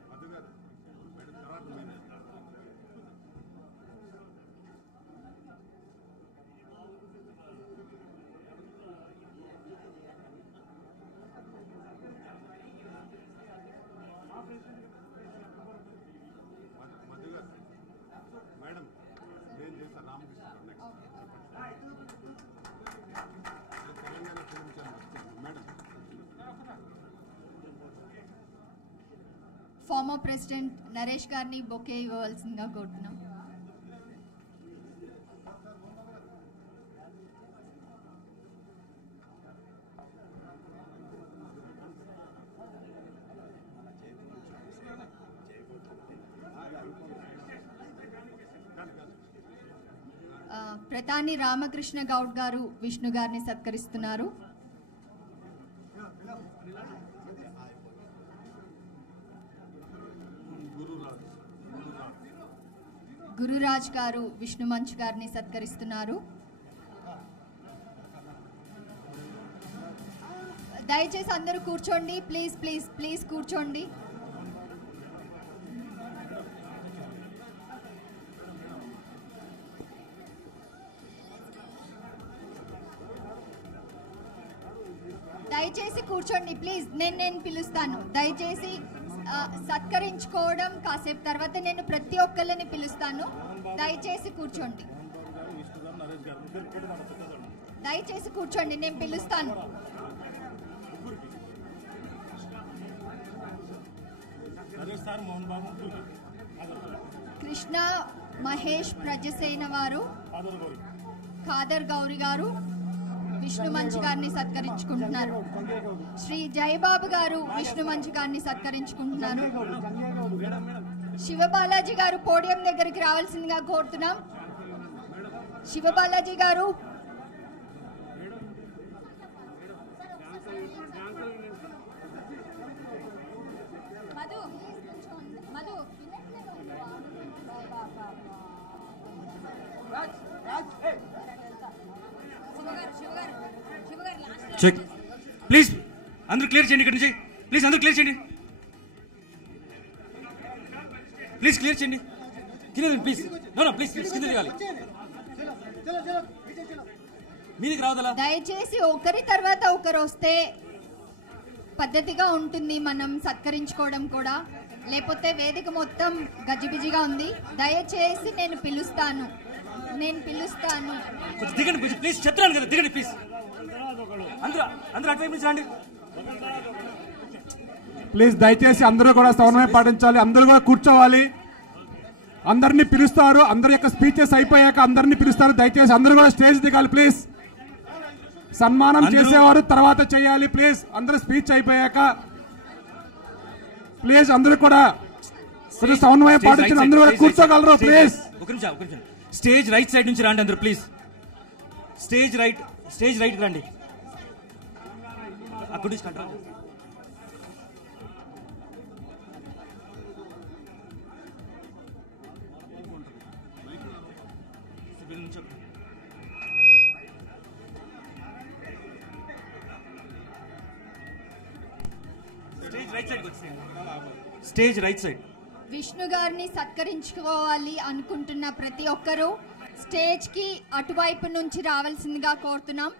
Former president Naresh గారిని బొకే ఇవ్వవలసిందిగా కోరుతున్నాం. ప్రతాని రామకృష్ణ గౌడ్ గారు విష్ణు గారిని సత్కరిస్తున్నారు. గురురాజ్ గారు విష్ణు మంచు గారిని సత్కరిస్తున్నారు. దయచేసి అందరూ కూర్చోండి. ప్లీజ్ ప్లీజ్ ప్లీజ్ కూర్చోండి. దయచేసి కూర్చోండి ప్లీజ్. నేను పిలుస్తాను. దయచేసి సత్కరించుకోవడం కాసేపు తర్వాత నేను ప్రతి ఒక్కరిని పిలుస్తాను. దయచేసి కూర్చోండి. దయచేసి కూర్చోండి, నేను పిలుస్తాను. కృష్ణ మహేష్ ప్రజసేన వారు, ఖాదర్ గౌరి గారు విష్ణు మంచి గారిని సత్కరించుకుంటున్నారు. శ్రీ జయబాబు గారు విష్ణు మంచి గారిని సత్కరించుకుంటున్నారు. శివబాలాజీ గారు పోడియం దగ్గరికి రావాల్సిందిగా కోరుతున్నాం. శివబాలాజీ గారు, చెక్ ప్లీజ్ అందరూ క్లియర్ చేయండి. ఇక్కడ నుంచి ప్లీజ్ అందరూ క్లియర్ చేయండి. ప్లీజ్ క్లియర్ చేయండి. కింద ప్లీజ్ ప్లీజ్ కింద చేయాలి. మీదికి రావదలా. దయచేసి ఒకరి తర్వాత ఒకరు వస్తే పద్ధతిగా ఉంటుంది మనం సత్కరించుకోవడం కూడా, లేకపోతే వేదిక మొత్తం గజిబిజిగా ఉంది. దయచేసి నేను పిలుస్తాను. కొంచెం దిగండి ప్లీజ్, చెప్తున్నాను కదా, దిగండి ప్లీజ్. అందరూ అటువైపు నుంచి రండి ప్లీజ్. దయచేసి అందరూ కూడా సమన్వయం పాటించాలి. అందరూ కూడా కూర్చోవాలి. అందరినీ పిలుస్తారు. అందరి యొక్క స్పీచెస్ అయిపోయాక అందరినీ పిలుస్తారు. దయచేసి అందరూ కూడా స్టేజ్ దిగాలి ప్లీజ్. సన్మానం చేసేవారు తర్వాత చేయాలి ప్లీజ్. అందరూ స్పీచ్ అయిపోయాక ప్లీజ్ అందరూ కూడా కొంచెం సమన్వయం పాటించాలి. అందరూ కూడా కూర్చోగలరు ప్లీజ్. ఒక నిమిషం. స్టేజ్ రైట్ సైడ్ నుంచి రండి అందరూ ప్లీజ్. స్టేజ్ రైట్ రండి. అక్కడి నుంచి control. Stage right side. Vishnu గారిని సత్కరించుకోవాలి అనుకుంటున్న ప్రతి ఒక్కరూ స్టేజ్ కి అటువైపు నుంచి రావాల్సిందిగా కోరుతున్నాం.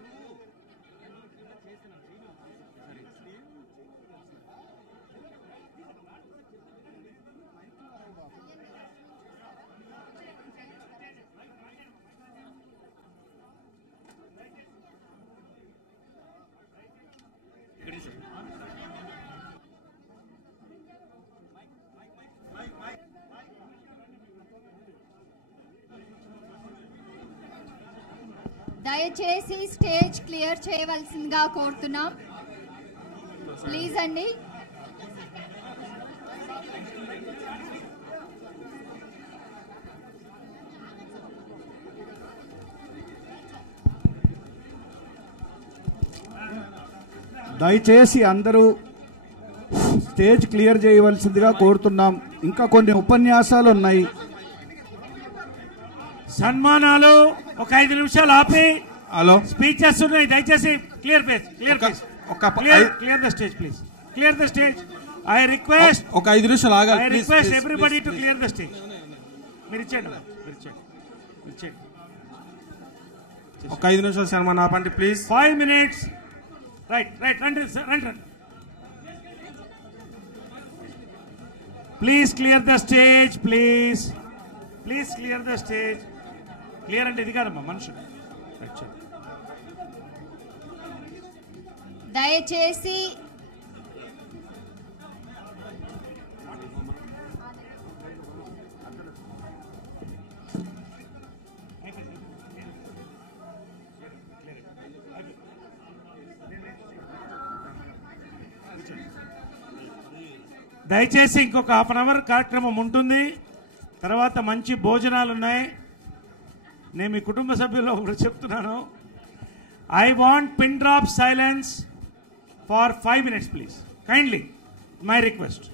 దయచేసి స్టేజ్ క్లియర్ చేయవలసిందిగా కోరుతున్నాం ప్లీజ్ అండి. దయచేసి అందరూ స్టేజ్ క్లియర్ చేయవలసిందిగా కోరుతున్నాం. ఇంకా కొన్ని ఉపన్యాసాలు ఉన్నాయి. సన్మానాలు ఒక 5 నిమిషాలు ఆపి హలో స్పీచెస్ ఉన్నాయి. దయచేసి clear the stage please. Clear the stage. I request ఒక 5 నిమిషాలు ఆగాలి. I request everybody to clear the stage. మీరు ఇచ్చేయండి. ఒక 5 నిమిషాలు సన్మానం ఆపండి ప్లీజ్. 5 minutes. రైట్ రండి. Please clear the stage. Please clear the stage. Clear అంటే ఇది కాదమ్మా మనుషులు. దయచేసి ఇంకొక 1/2 hour కార్యక్రమం ఉంటుంది. తర్వాత మంచి భోజనాలు ఉన్నాయి. నేను మీ కుటుంబ సభ్యుల్లో ఒకటి చెప్తున్నాను. I want pin drop silence for 5 minutes please. Kindly my request.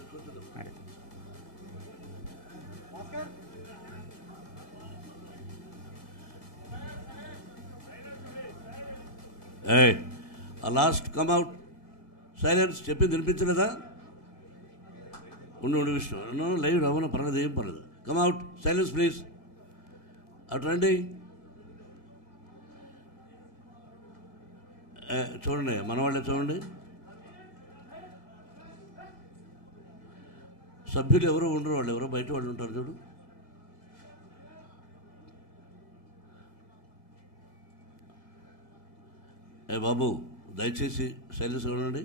Last come out. Silence చెప్పింది వినిపించలేదా? ఉండు విష్ణు లైవ్ అవునా పర్లేదు, ఏం పర్లేదు. Come out. Silence please. అటు రండి. చూడండి మనవాళ్ళే చూడండి. సభ్యులు ఎవరో ఉండరు, వాళ్ళు ఎవరో బయట వాళ్ళు ఉంటారు చూడు. బాబు దయచేసి సైలెన్స్ ఉండండి.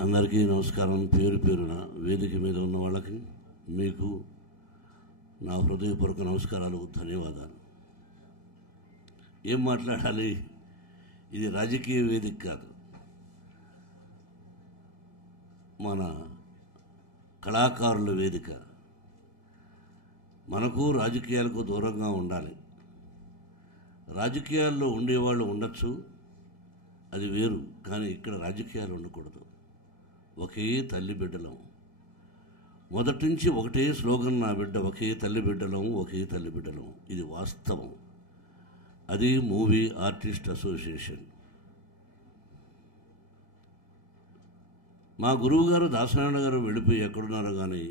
అందరికీ నమస్కారం. పేరు పేరున వేదిక మీద ఉన్న వాళ్ళకి మీకు నా హృదయపూర్వక నమస్కారాలు, ధన్యవాదాలు. ఏం మాట్లాడాలి? ఇది రాజకీయ వేదిక కాదు, మన కళాకారుల వేదిక. మనకు రాజకీయాలకు దూరంగా ఉండాలి. రాజకీయాల్లో ఉండేవాళ్ళు ఉండొచ్చు, అది వేరు. కానీ ఇక్కడ రాజకీయాలు ఉండకూడదు. ఒకే తల్లి బిడ్డలం. మొదటి నుంచి ఒకటే స్లోగన్ నా బిడ్డ, ఒకే తల్లి బిడ్డలం, ఒకే తల్లి బిడ్డలం. ఇది వాస్తవం. అది మూవీ ఆర్టిస్ట్ అసోసియేషన్. మా గురువు గారు దాసనారాయణ గారు వెళ్ళిపోయి ఎక్కడున్నారో కానీ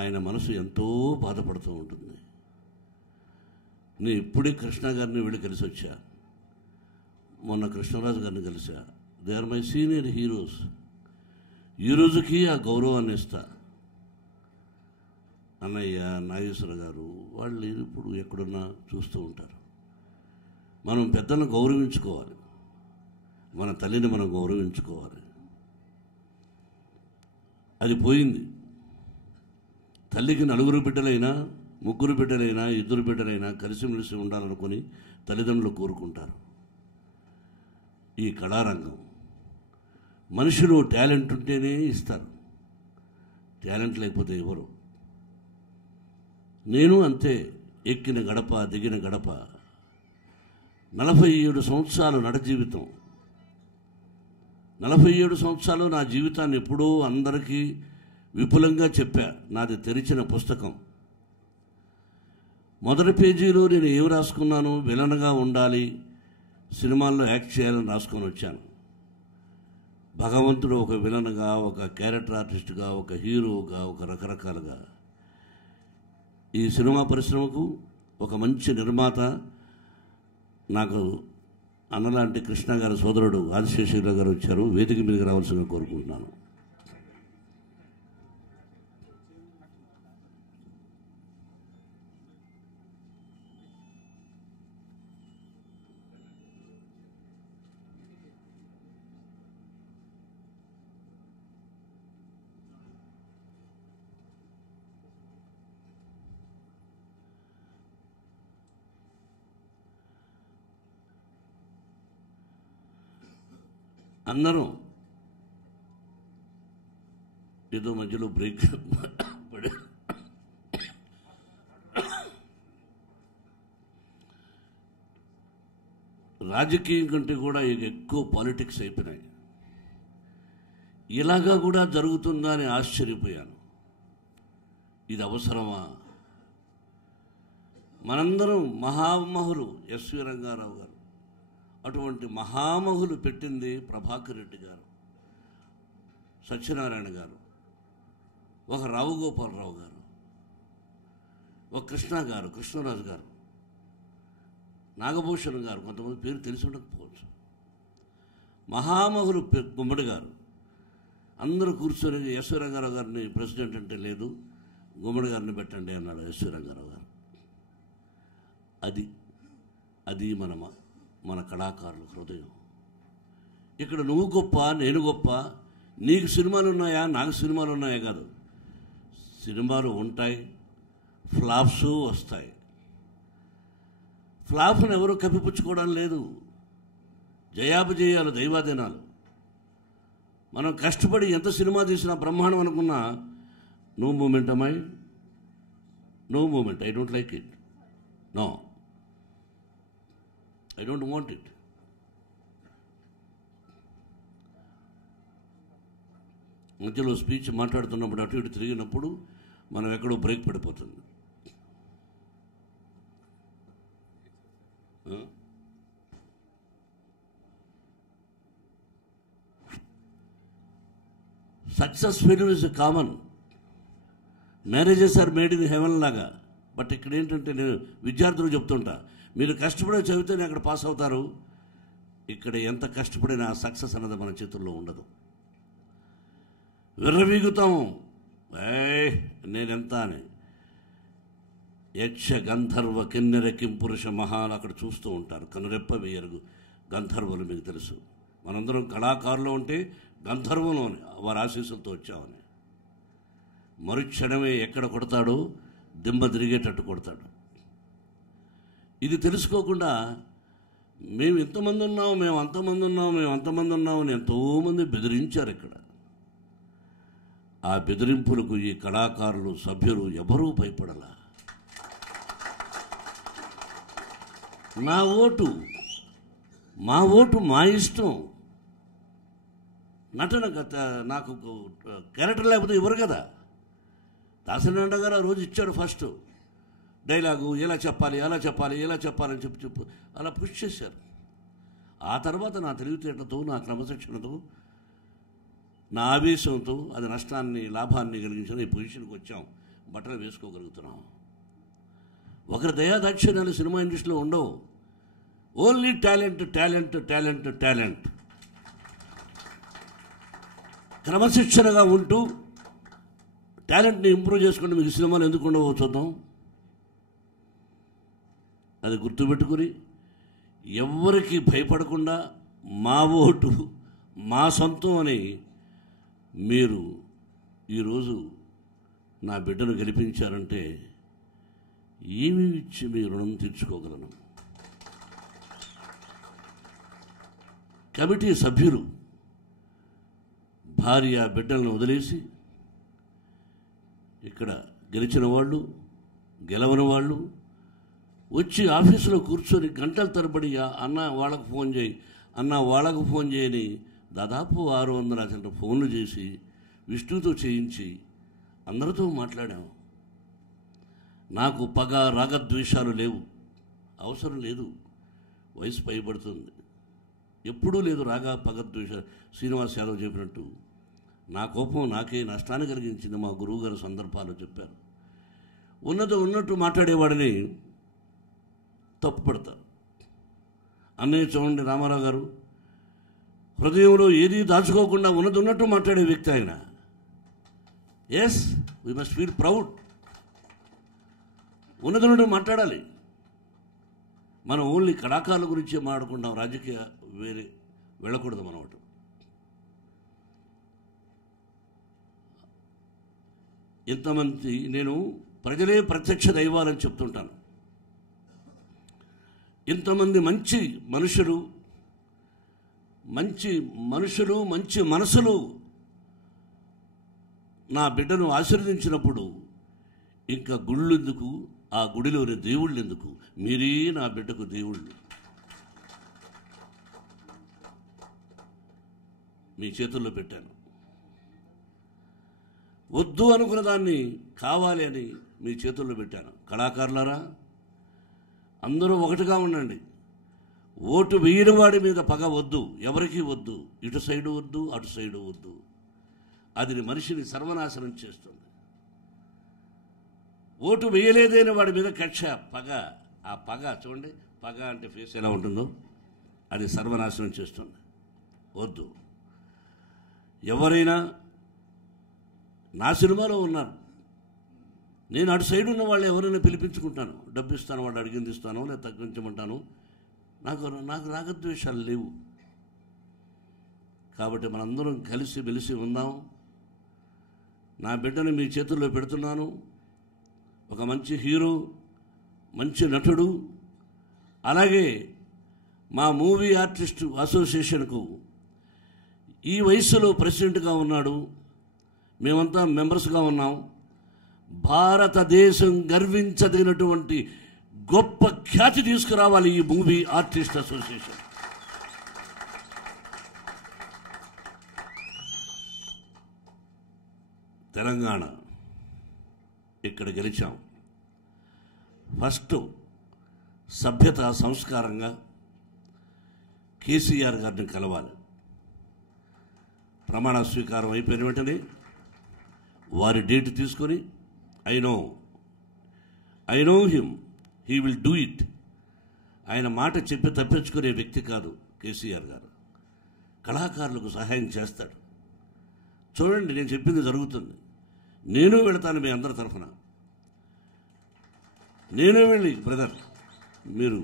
ఆయన మనసు ఎంతో బాధపడుతూ ఉంటుంది. నేను ఇప్పుడే కృష్ణ గారిని వెళ్ళి కలిసి వచ్చా, మొన్న కృష్ణరాజు గారిని కలిసా. They are my senior heroes. ఈ రోజుకి ఆ గౌరవాన్ని ఇస్తా. అన్నయ్య, నాగేశ్వర గారు వాళ్ళు ఇప్పుడు ఎక్కడున్నా చూస్తూ ఉంటారు. మనం పెద్దలను గౌరవించుకోవాలి, మన తల్లిని మనం గౌరవించుకోవాలి. అది పోయింది. తల్లికి 4 బిడ్డలైనా, 3 బిడ్డలైనా, 2 బిడ్డలైనా కలిసిమెలిసి ఉండాలనుకొని తల్లిదండ్రులు కోరుకుంటారు. ఈ కళారంగం మనుషులు టాలెంట్ ఉంటేనే ఇస్తారు, టాలెంట్ లేకపోతే ఎవరు. నేను అంతే. ఎక్కిన గడప, దిగిన గడప. 47 సంవత్సరాలు నడ జీవితం. 47 సంవత్సరాలు నా జీవితాన్ని ఎప్పుడూ అందరికీ విపులంగా చెప్పా. నాది తెరిచిన పుస్తకం. మొదటి పేజీలో నేను ఏం రాసుకున్నాను? విలన్గా ఉండాలి, సినిమాల్లో యాక్ట్ చేయాలని రాసుకొని వచ్చాను. భగవంతుడు ఒక విలన్గా, ఒక క్యారెక్టర్ ఆర్టిస్ట్గా, ఒక హీరోగా, ఒక రకరకాలుగా. ఈ సినిమా పరిశ్రమకు ఒక మంచి నిర్మాత, నాకు అన్నలాంటి కృష్ణ గారి సోదరుడు ఆదిశేషగిరి గారు వచ్చారు. వేదిక మీదకి రావాల్సిందిగా కోరుకుంటున్నాను. అందరం ఏదో మధ్యలో బ్రేక్ పడే రాజకీయం కంటే కూడా ఎక్కువ పాలిటిక్స్ అయిపోయినాయి. ఇలాగా కూడా జరుగుతుందా అని ఆశ్చర్యపోయాను. ఇది అవసరమా? మనందరం మహామహులు ఎస్వి రంగారావు గారు, అటువంటి మహామహులు పెట్టింది ప్రభాకర్ రెడ్డి గారు, సత్యనారాయణ గారు, ఒక రావుగోపాలరావు గారు, ఒక కృష్ణ గారు, కృష్ణరాజు గారు, నాగభూషణ్ గారు. కొంతమంది పేరు తెలిసి ఉండకపోవచ్చు. మహామహులు గుమ్మడి గారు. అందరూ కూర్చొని ఎస్వి రంగారావు గారిని ప్రెసిడెంట్ అంటే లేదు, గుమ్మడి గారిని పెట్టండి అన్నాడు ఎస్వి రంగారావు గారు. అది మన కళాకారుల హృదయం. ఇక్కడ నువ్వు గొప్ప, నేను గొప్ప, నీకు సినిమాలు ఉన్నాయా, నాకు సినిమాలు ఉన్నాయా కాదు. సినిమాలు ఉంటాయి, ఫ్లాప్స్ వస్తాయి. ఫ్లాప్ను ఎవరు కప్పిపుచ్చుకోవడం లేదు. జయాపజయాలు దైవాధీనాలు. మనం కష్టపడి ఎంత సినిమా తీసినా బ్రహ్మాండం అనుకున్నా, నో మూమెంట్ అమ్మాయి, no moment, I don't like it, no, I don't want it. మధ్యలో స్పీచ్ మాట్లాడుతున్నప్పుడు అటు ఇటు తిరిగినప్పుడు మనం ఎక్కడో బ్రేక్ పడిపోతుంది. Success failure is common. Marriages are made in heaven లాగా. బట్ ఇక్కడ ఏంటంటే, నేను విద్యార్థులు చెప్తుంటా, మీరు కష్టపడి చదివితేనే అక్కడ పాస్ అవుతారు. ఇక్కడ ఎంత కష్టపడినా సక్సెస్ అన్నది మన చేతుల్లో ఉండదు. విర్రవీగుతాము, నేనెంత అని. యక్ష గంధర్వ కిన్నెర కింపురుష మహాలు అక్కడ చూస్తూ ఉంటారు. కనురెప్ప వేయరు గంధర్వులు, మీకు తెలుసు. మనందరం కళాకారులు ఉంటే గంధర్వంలోని వారి ఆశీస్సులతో వచ్చామని. మరుక్షణమే ఎక్కడ కొడతాడో దిమ్మ తిరిగేటట్టు కొడతాడు. ఇది తెలుసుకోకుండా మేము ఇంతమంది ఉన్నాం, మేము అంతమంది ఉన్నాం, మేము అంతమంది ఉన్నామని ఎంతోమంది బెదిరించారు ఇక్కడ. ఆ బెదిరింపులకు ఈ కళాకారులు, సభ్యులు ఎవరూ భయపడలా. మా ఓటు మా ఇష్టం. నటన నాకు క్యారెక్టర్ లేకపోతే ఇవ్వరు కదా. దాసనారాయణ గారు ఆ రోజు ఇచ్చాడు ఫస్ట్ డైలాగు, ఎలా చెప్పాలి అలా చెప్పాలి ఎలా చెప్పాలని చెప్పు అలా పుష్ చేశారు. ఆ తర్వాత నా తెలివితేటలతో, నా క్రమశిక్షణతో, నా ఆవేశంతో అది నష్టాన్ని లాభాన్ని కలిగించిన ఈ పొజిషన్కి వచ్చాం. బట్టలు వేసుకోగలుగుతున్నాం. ఒకరి దయాదాక్షిణ్యాలు సినిమా ఇండస్ట్రీలో ఉండవు. Only talent talent talent talent. క్రమశిక్షణగా ఉంటూ టాలెంట్ని ఇంప్రూవ్ చేసుకుంటే మీకు సినిమాలు ఎందుకు ఉండవో చూద్దాం. అది గుర్తుపెట్టుకుని ఎవరికి భయపడకుండా మా ఓటు మా సొంతం అని మీరు ఈరోజు నా బిడ్డను గెలిపించారంటే ఏమి ఇచ్చి మీ రుణం తీర్చుకోగలను. కమిటీ సభ్యులు భార్య బిడ్డలను వదిలేసి ఇక్కడ గెలిచిన వాళ్ళు, గెలవని వాళ్ళు వచ్చి ఆఫీసులో కూర్చొని గంటల తరబడి అన్న వాళ్ళకు ఫోన్ చేయి, అన్న వాళ్ళకు ఫోన్ చేయని దాదాపు 600 ఫోన్లు చేసి విష్ణుతో చేయించి అందరితో మాట్లాడాం. నాకు పగ రాగద్వేషాలు లేవు, అవసరం లేదు. వయసు పైబడుతుంది, ఎప్పుడూ లేదు రాగ పగద్వేష. శ్రీనివాస్ యాదవ్ చెప్పినట్టు నా కోపం నాకే నష్టాన్ని కలిగించింది. మా గురువుగారు సందర్భాలు చెప్పారు. ఉన్నట్టు మాట్లాడేవాడిని తప్పు పడతారు. అన్నయ్య చూడండి, రామారావు గారు హృదయంలో ఏది దాచుకోకుండా ఉన్నట్టు మాట్లాడే వ్యక్తి ఆయన. Yes, we must feel proud. ఉన్నట్టు మాట్లాడాలి. మనం ఓన్లీ కళాకారుల గురించే మాట్లాడుకుంటాం, రాజకీయ వేరే వెళ్ళకూడదు మనం. అటు ఇంతమంది నేను ప్రజలే ప్రత్యక్ష దైవాలని చెప్తుంటాను. ఇంతమంది మంచి మనుషులు, మంచి మనసులు నా బిడ్డను ఆశీర్వదించినప్పుడు ఇంకా గుళ్ళు ఎందుకు, ఆ గుడిలోని దేవుళ్ళు ఎందుకు? మీరే నా బిడ్డకు దేవుళ్ళు. మీ చేతుల్లో పెట్టాను. వద్దు అనుకున్న దాన్ని కావాలి అని మీ చేతుల్లో పెట్టాను. కళాకారులారా, అందరూ ఒకటిగా ఉండండి. ఓటు వేయని వాడి మీద పగ వద్దు, ఎవరికీ వద్దు. ఇటు సైడు వద్దు, అటు సైడు వద్దు. అది మనిషిని సర్వనాశనం చేస్తుంది. ఓటు వేయలేదైన వాడి మీద కక్ష, పగ. ఆ పగ చూడండి, పగ అంటే ఫేస్ ఎలా ఉంటుందో అది సర్వనాశనం చేస్తుంది. వద్దు. ఎవరైనా నా సినిమాలో ఉన్నారు, నేను అటు సైడ్ ఉన్న వాళ్ళు ఎవరైనా పిలిపించుకుంటాను. డబ్బు ఇస్తాను, వాళ్ళు అడిగింది ఇస్తాను, లేదా తగ్గించమంటాను. నాకు రాగద్వేషాలు లేవు. కాబట్టి మనందరం కలిసి మెలిసి ఉందాం. నా బిడ్డని మీ చేతుల్లో పెడుతున్నాను. ఒక మంచి హీరో, మంచి నటుడు, అలాగే మా మూవీ ఆర్టిస్టు అసోసియేషన్కు ఈ వయసులో ప్రెసిడెంట్గా ఉన్నాడు. మేమంతా మెంబర్స్గా ఉన్నాం. భారతదేశం గర్వించదగినటువంటి గొప్ప ఖ్యాతి తీసుకురావాలి ఈ మూవీ ఆర్టిస్ట్ అసోసియేషన్. తెలంగాణ ఇక్కడ గెలిచాం. ఫస్ట్ సభ్యత సంస్కారంగా కేసీఆర్ గారిని కలవాలి. ప్రమాణ స్వీకారం అయిపోయిన వెంటనే వారి డేట్ తీసుకొని I know him, he will do it. ఆయన మాట చెప్పి తప్పించుకునే వ్యక్తి కాదు కేసీఆర్ గారు. కళాకారులకు సహాయం చేస్తాడు. చూడండి, నేను చెప్పింది జరుగుతుంది. నేను వెళతాను మీ అందరి తరఫున. నేను వెళ్ళి, బ్రదర్, మీరు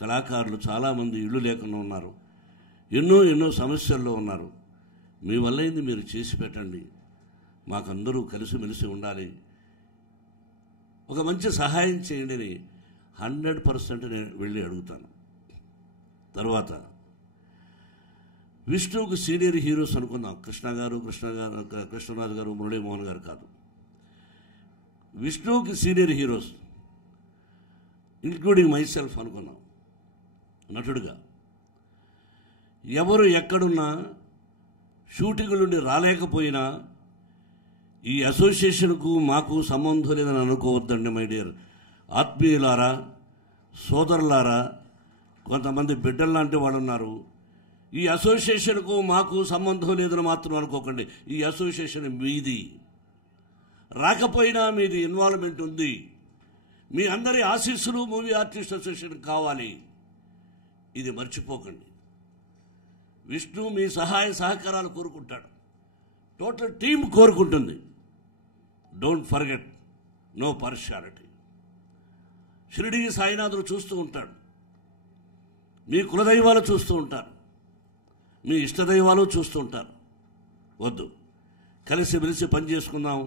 కళాకారులు చాలామంది ఇళ్ళు లేకుండా ఉన్నారు, ఎన్నో సమస్యల్లో ఉన్నారు. మీ వల్లైంది మీరు చేసి పెట్టండి, మాకందరూ కలిసిమెలిసి ఉండాలి, ఒక మంచి సహాయం చేయండి అని 100% నేను వెళ్ళి అడుగుతాను. తర్వాత విష్ణువుకు సీనియర్ హీరోస్ అనుకుందాం. కృష్ణరాజు గారు, మురళీమోహన్ గారు కాదు. విష్ణువుకి సీనియర్ హీరోస్ ఇంక్లూడింగ్ మైసెల్ఫ్ అనుకున్నాం. నటుడుగా ఎవరు ఎక్కడున్నా షూటింగ్ నుండి రాలేకపోయినా ఈ అసోసియేషన్కు మాకు సంబంధం లేదని అనుకోవద్దండి మై డియర్ ఆత్మీయులారా, సోదరులారా. కొంతమంది బిడ్డలు లాంటి వాళ్ళు ఉన్నారు. ఈ అసోసియేషన్కు మాకు సంబంధం లేదని మాత్రం అనుకోకండి. ఈ అసోసియేషన్ మీది, రాకపోయినా మీది ఇన్వాల్వ్మెంట్ ఉంది. మీ అందరి ఆశీస్సులు మూవీ ఆర్టిస్ట్ అసోసియేషన్ కావాలి, ఇది మర్చిపోకండి. విష్ణు మీ సహాయ సహకారాలు కోరుకుంటాడు, టోటల్ టీం కోరుకుంటుంది. Don't forget, no partiality. Shirdi సాయినాథులు చూస్తూ ఉంటాడు, మీ కులదైవాలు చూస్తూ ఉంటారు, మీ ఇష్టదైవాలు చూస్తూ ఉంటారు. వద్దు, కలిసిమెలిసి పని చేసుకుందాం.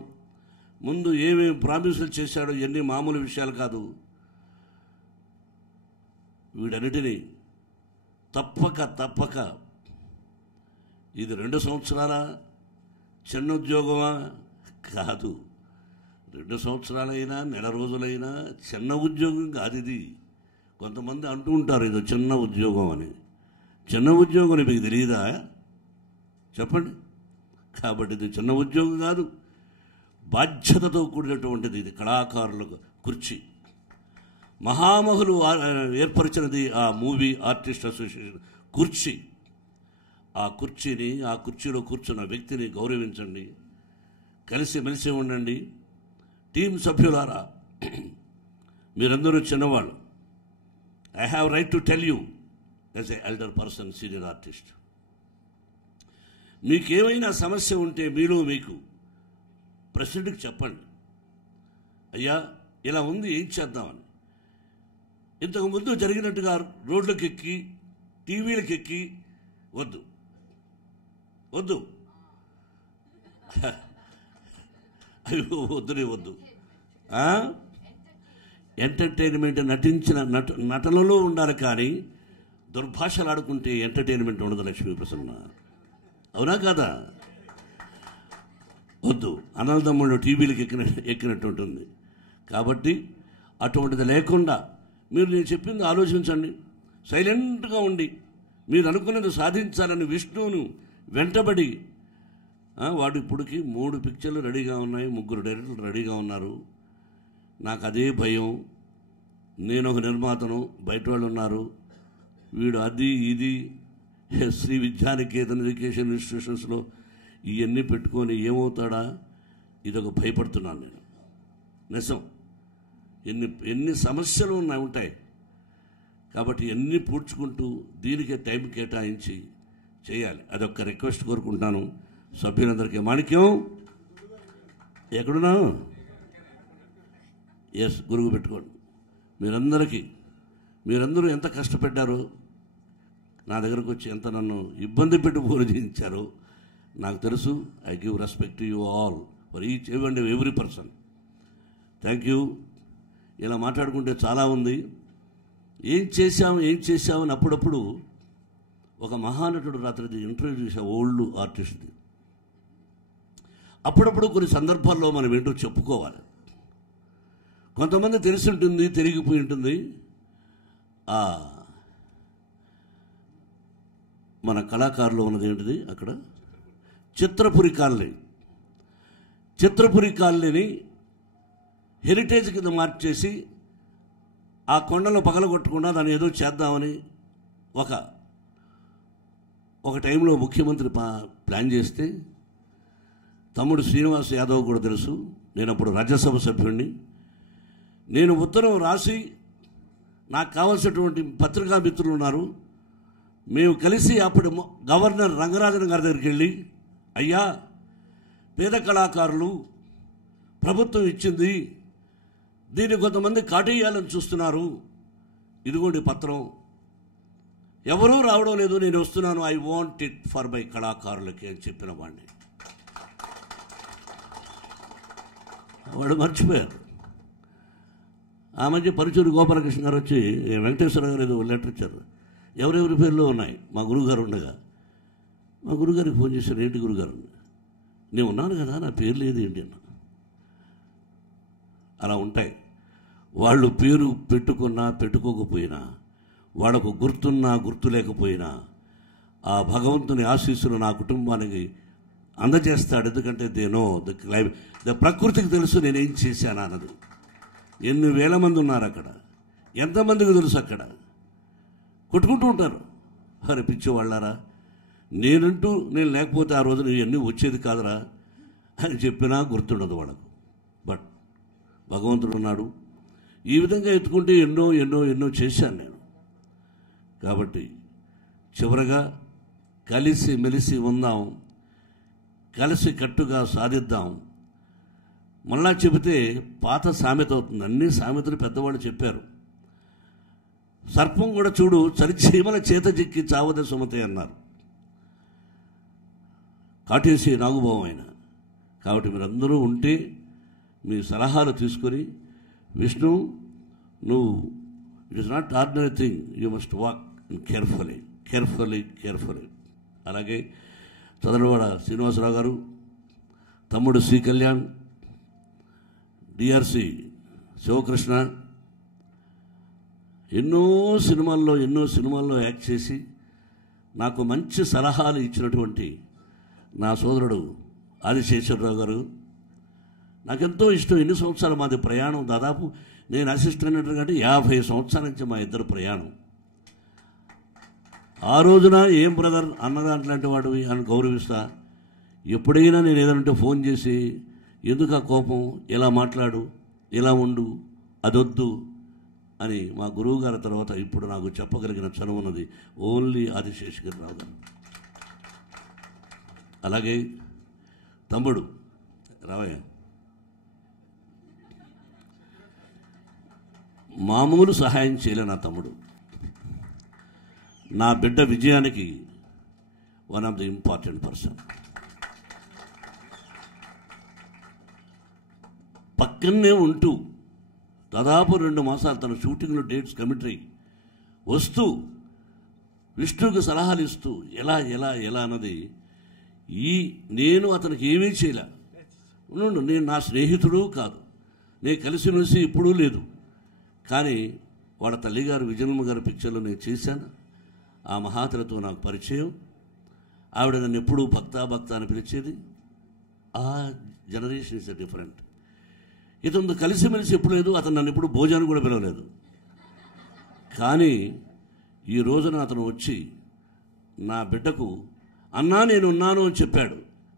ముందు ఏమేమి ప్రామిసులు చేశాడో ఇవన్నీ మామూలు విషయాలు కాదు. వీడన్నిటినీ తప్పక ఇది 2 సంవత్సరాల చిన్న ఉద్యోగమా? కాదు. 2 సంవత్సరాలైనా నెల రోజులైనా చిన్న ఉద్యోగం కాదు ఇది. కొంతమంది అంటూ ఉంటారు ఇది చిన్న ఉద్యోగం అని. చిన్న ఉద్యోగం అని మీకు తెలియదా? చెప్పండి. కాబట్టి ఇది చిన్న ఉద్యోగం కాదు, బాధ్యతతో కూడినటువంటిది. ఇది కళాకారులకు కుర్చీ. మహామహులు ఏర్పరిచినది ఆ మూవీ ఆర్టిస్ట్ అసోసియేషన్ కుర్చీ. ఆ కుర్చీలో కూర్చున్న వ్యక్తిని గౌరవించండి, కలిసిమెలిసి ఉండండి. టీం సభ్యులారా, మీరందరూ చిన్నవాళ్ళు. I have right to tell you as a elder person, senior artist. మీకేమైనా సమస్య ఉంటే మీలో మీకు ప్రెసిడెంట్కి చెప్పండి, అయ్యా ఇలా ఉంది, ఏం చేద్దామని. ఇంతకుముందు జరిగినట్టుగా రోడ్లకు ఎక్కి టీవీలకు ఎక్కి వద్దు. అయ్యో వద్దు. ఎంటర్టైన్మెంట్ నటించిన నటనలో ఉండాలి, కానీ దుర్భాషలు ఆడుకుంటే ఎంటర్టైన్మెంట్ ఉండదు. లక్ష్మీ ప్రసన్న, అవునా కాదా? వద్దు. అన్నదమ్ముళ్ళు టీవీలకు ఎక్కినట్టు ఉంటుంది. కాబట్టి అటువంటిది లేకుండా మీరు నేను చెప్పింది ఆలోచించండి. సైలెంట్గా ఉండి మీరు అనుకున్నది సాధించాలని విష్ణువును వెంటబడి, వాడు ఇప్పటికి 3 పిక్చర్లు రెడీగా ఉన్నాయి, 3 డైరెక్టర్లు రెడీగా ఉన్నారు. నాకు అదే భయం. నేను ఒక నిర్మాతను, బయట వాళ్ళు ఉన్నారు. వీడు అది ఇది శ్రీ విద్యానికేతన్ ఎడ్యుకేషన్ ఇన్స్టిట్యూషన్స్లో ఇవన్నీ పెట్టుకొని ఏమవుతాడా, ఇదొక భయపడుతున్నాను నేను. నిజం, ఎన్ని సమస్యలు ఉంటాయి. కాబట్టి ఎన్ని పూడ్చుకుంటూ దీనికే టైం కేటాయించి చేయాలి. అదొక రిక్వెస్ట్ కోరుకుంటున్నాను సభ్యులందరికీ. మాణిక్యం ఎక్కడున్నావు? ఎస్, గురువు పెట్టుకోండి. మీరందరూ ఎంత కష్టపడ్డారో, నా దగ్గరకు వచ్చి ఎంత నన్ను ఇబ్బంది పెట్టి పూజ చేయించారో నాకు తెలుసు. I give respect to you all, for each every person. Thank you. ఇలా మాట్లాడుకుంటే చాలా ఉంది. ఏం చేశామని అప్పుడప్పుడు ఒక మహానటుడు రాత్రి ఇంటర్వ్యూ చేసే ఓల్డ్ ఆర్టిస్ట్ది. అప్పుడప్పుడు కొన్ని సందర్భాల్లో మనం ఏంటో చెప్పుకోవాలి. కొంతమంది తెలిసి ఉంటుంది, తిరిగిపోయి ఉంటుంది. మన కళాకారులు ఉన్నది ఏంటిది అక్కడ చిత్రపురి కాలనీని హెరిటేజ్ కింద మార్చేసి ఆ కొండలో పగలగొట్టకుండా దాన్ని ఏదో చేద్దామని ఒక టైంలో ముఖ్యమంత్రి ప్లాన్ చేస్తే, తమ్ముడు శ్రీనివాస్ యాదవ్ కూడా తెలుసు, నేను అప్పుడు రాజ్యసభ సభ్యుడిని. నేను ఉత్తరం రాసి నాకు కావాల్సినటువంటి పత్రికా మిత్రులు ఉన్నారు, మేము కలిసి అప్పుడు గవర్నర్ రంగరాజన్ గారి దగ్గరికి వెళ్ళి, అయ్యా పేద కళాకారులు ప్రభుత్వం ఇచ్చింది, దీన్ని కొంతమంది కాటేయాలని చూస్తున్నారు, ఇదిగోండి పత్రం, ఎవరూ రావడం లేదు, నేను వస్తున్నాను, I want it for my కళాకారులకి అని చెప్పిన వాడిని. వాడు మర్చిపోయారు. ఆ మధ్య పరుచూరు గోపాలకృష్ణ గారు వచ్చి వెంకటేశ్వర గారు ఏదో లెటర్ ఇచ్చారు, ఎవరెవరి పేర్లు ఉన్నాయి, మా గురువుగారు ఉండగా. మా గురుగారికి ఫోన్ చేశారు, ఏంటి గురుగారు, నేను ఉన్నాను కదా, నా పేరు లేదు ఏంటి అన్న. అలా ఉంటాయి. వాళ్ళు పేరు పెట్టుకున్నా పెట్టుకోకపోయినా, వాళ్ళకు గుర్తున్నా గుర్తు లేకపోయినా ఆ భగవంతుని ఆశీస్సులు నా కుటుంబానికి అందజేస్తాడు. ఎందుకంటే ద ప్రకృతికి తెలుసు నేనేం చేశాను అన్నది. ఎన్ని వేల మంది ఉన్నారు అక్కడ, ఎంతమందికి తెలుసు అక్కడ. కొట్టుకుంటూ ఉంటారు, అరే పిచ్చివాళ్ళారా, నేను లేకపోతే ఆ రోజు ఇవన్నీ వచ్చేది కాదురా అని చెప్పినా గుర్తుండదు వాళ్ళకు. బట్ భగవంతుడు ఉన్నాడు. ఈ విధంగా ఎత్తుకుంటే ఎన్నో ఎన్నో ఎన్నో చేశాను నేను. కాబట్టి చివరగా కలిసి మెలిసి ఉందాం, కలిసి కట్టుగా సాధిద్దాం. మళ్ళా చెబితే పాత సామెత అవుతుంది. అన్ని సామెతలు పెద్దవాళ్ళు చెప్పారు. సర్పం కూడా చూడు చలిచీమల చేత చిక్కి చావద సుమతే అన్నారు కాటేసి నాగుభావం ఆయన. కాబట్టి మీరందరూ ఉంటే మీ సలహాలు తీసుకొని, విష్ణు నువ్వు it is not ordinary thing, you must walk carefully carefully carefully. అలాగే చదలవాడ శ్రీనివాసరావు గారు, తమ్ముడు సి కళ్యాణ్, డిఆర్సి శివకృష్ణ ఎన్నో సినిమాల్లో యాక్ట్ చేసి నాకు మంచి సలహాలు ఇచ్చినటువంటి నా సోదరుడు ఆదిశేషవరావు గారు. నాకెంతో ఇష్టం. ఎన్ని సంవత్సరాలు మాది ప్రయాణం, దాదాపు నేను అసిస్టెంట్ కాబట్టి 50 సంవత్సరాల నుంచి మా ఇద్దరు ప్రయాణం. ఆ రోజున ఏం బ్రదర్ అన్నదాంట్లాంటి వాడు అని గౌరవిస్తా. ఎప్పుడైనా నేను ఏదంటే ఫోన్ చేసి ఎందుకు ఆ కోపం, ఎలా మాట్లాడు, ఎలా ఉండు, అదొద్దు అని మా గురువు గారి తర్వాత ఇప్పుడు నాకు చెప్పగలిగిన చనువున్నది ఓన్లీ ఆదిశేషగిరిరావు గారు. అలాగే తమ్ముడు రావయ్య, మామూలు సహాయం చేయలే నా తమ్ముడు. నా బిడ్డ విజయానికి one of the important person. పక్కనే ఉంటూ దాదాపు 2 మాసాలు తన షూటింగ్లో డేట్స్ కమిటరీ వస్తూ విష్ణువుకి సలహాలు ఇస్తూ ఎలా ఎలా ఎలా అన్నది. నేను అతనికి ఏమీ చేయలే. నేను నా స్నేహితుడు కాదు, నేను కలిసిమెలిసి ఇప్పుడు లేదు. కానీ వాళ్ళ తల్లిగారు విజయమ్మ గారి పిక్చర్లో నేను చేశాను. ఆ మహాతలతో నాకు పరిచయం. ఆవిడ నన్ను ఎప్పుడూ భక్త అని పిలిచేది. ఆ జనరేషన్ ఇస్ డిఫరెంట్. ఇతను కలిసిమెలిసి ఎప్పుడు లేదు. అతను నన్ను ఎప్పుడు భోజనం కూడా పిలవలేదు. కానీ ఈ రోజున అతను వచ్చి నా బిడ్డకు అన్నా నేను ఉన్నాను అని చెప్పాడు.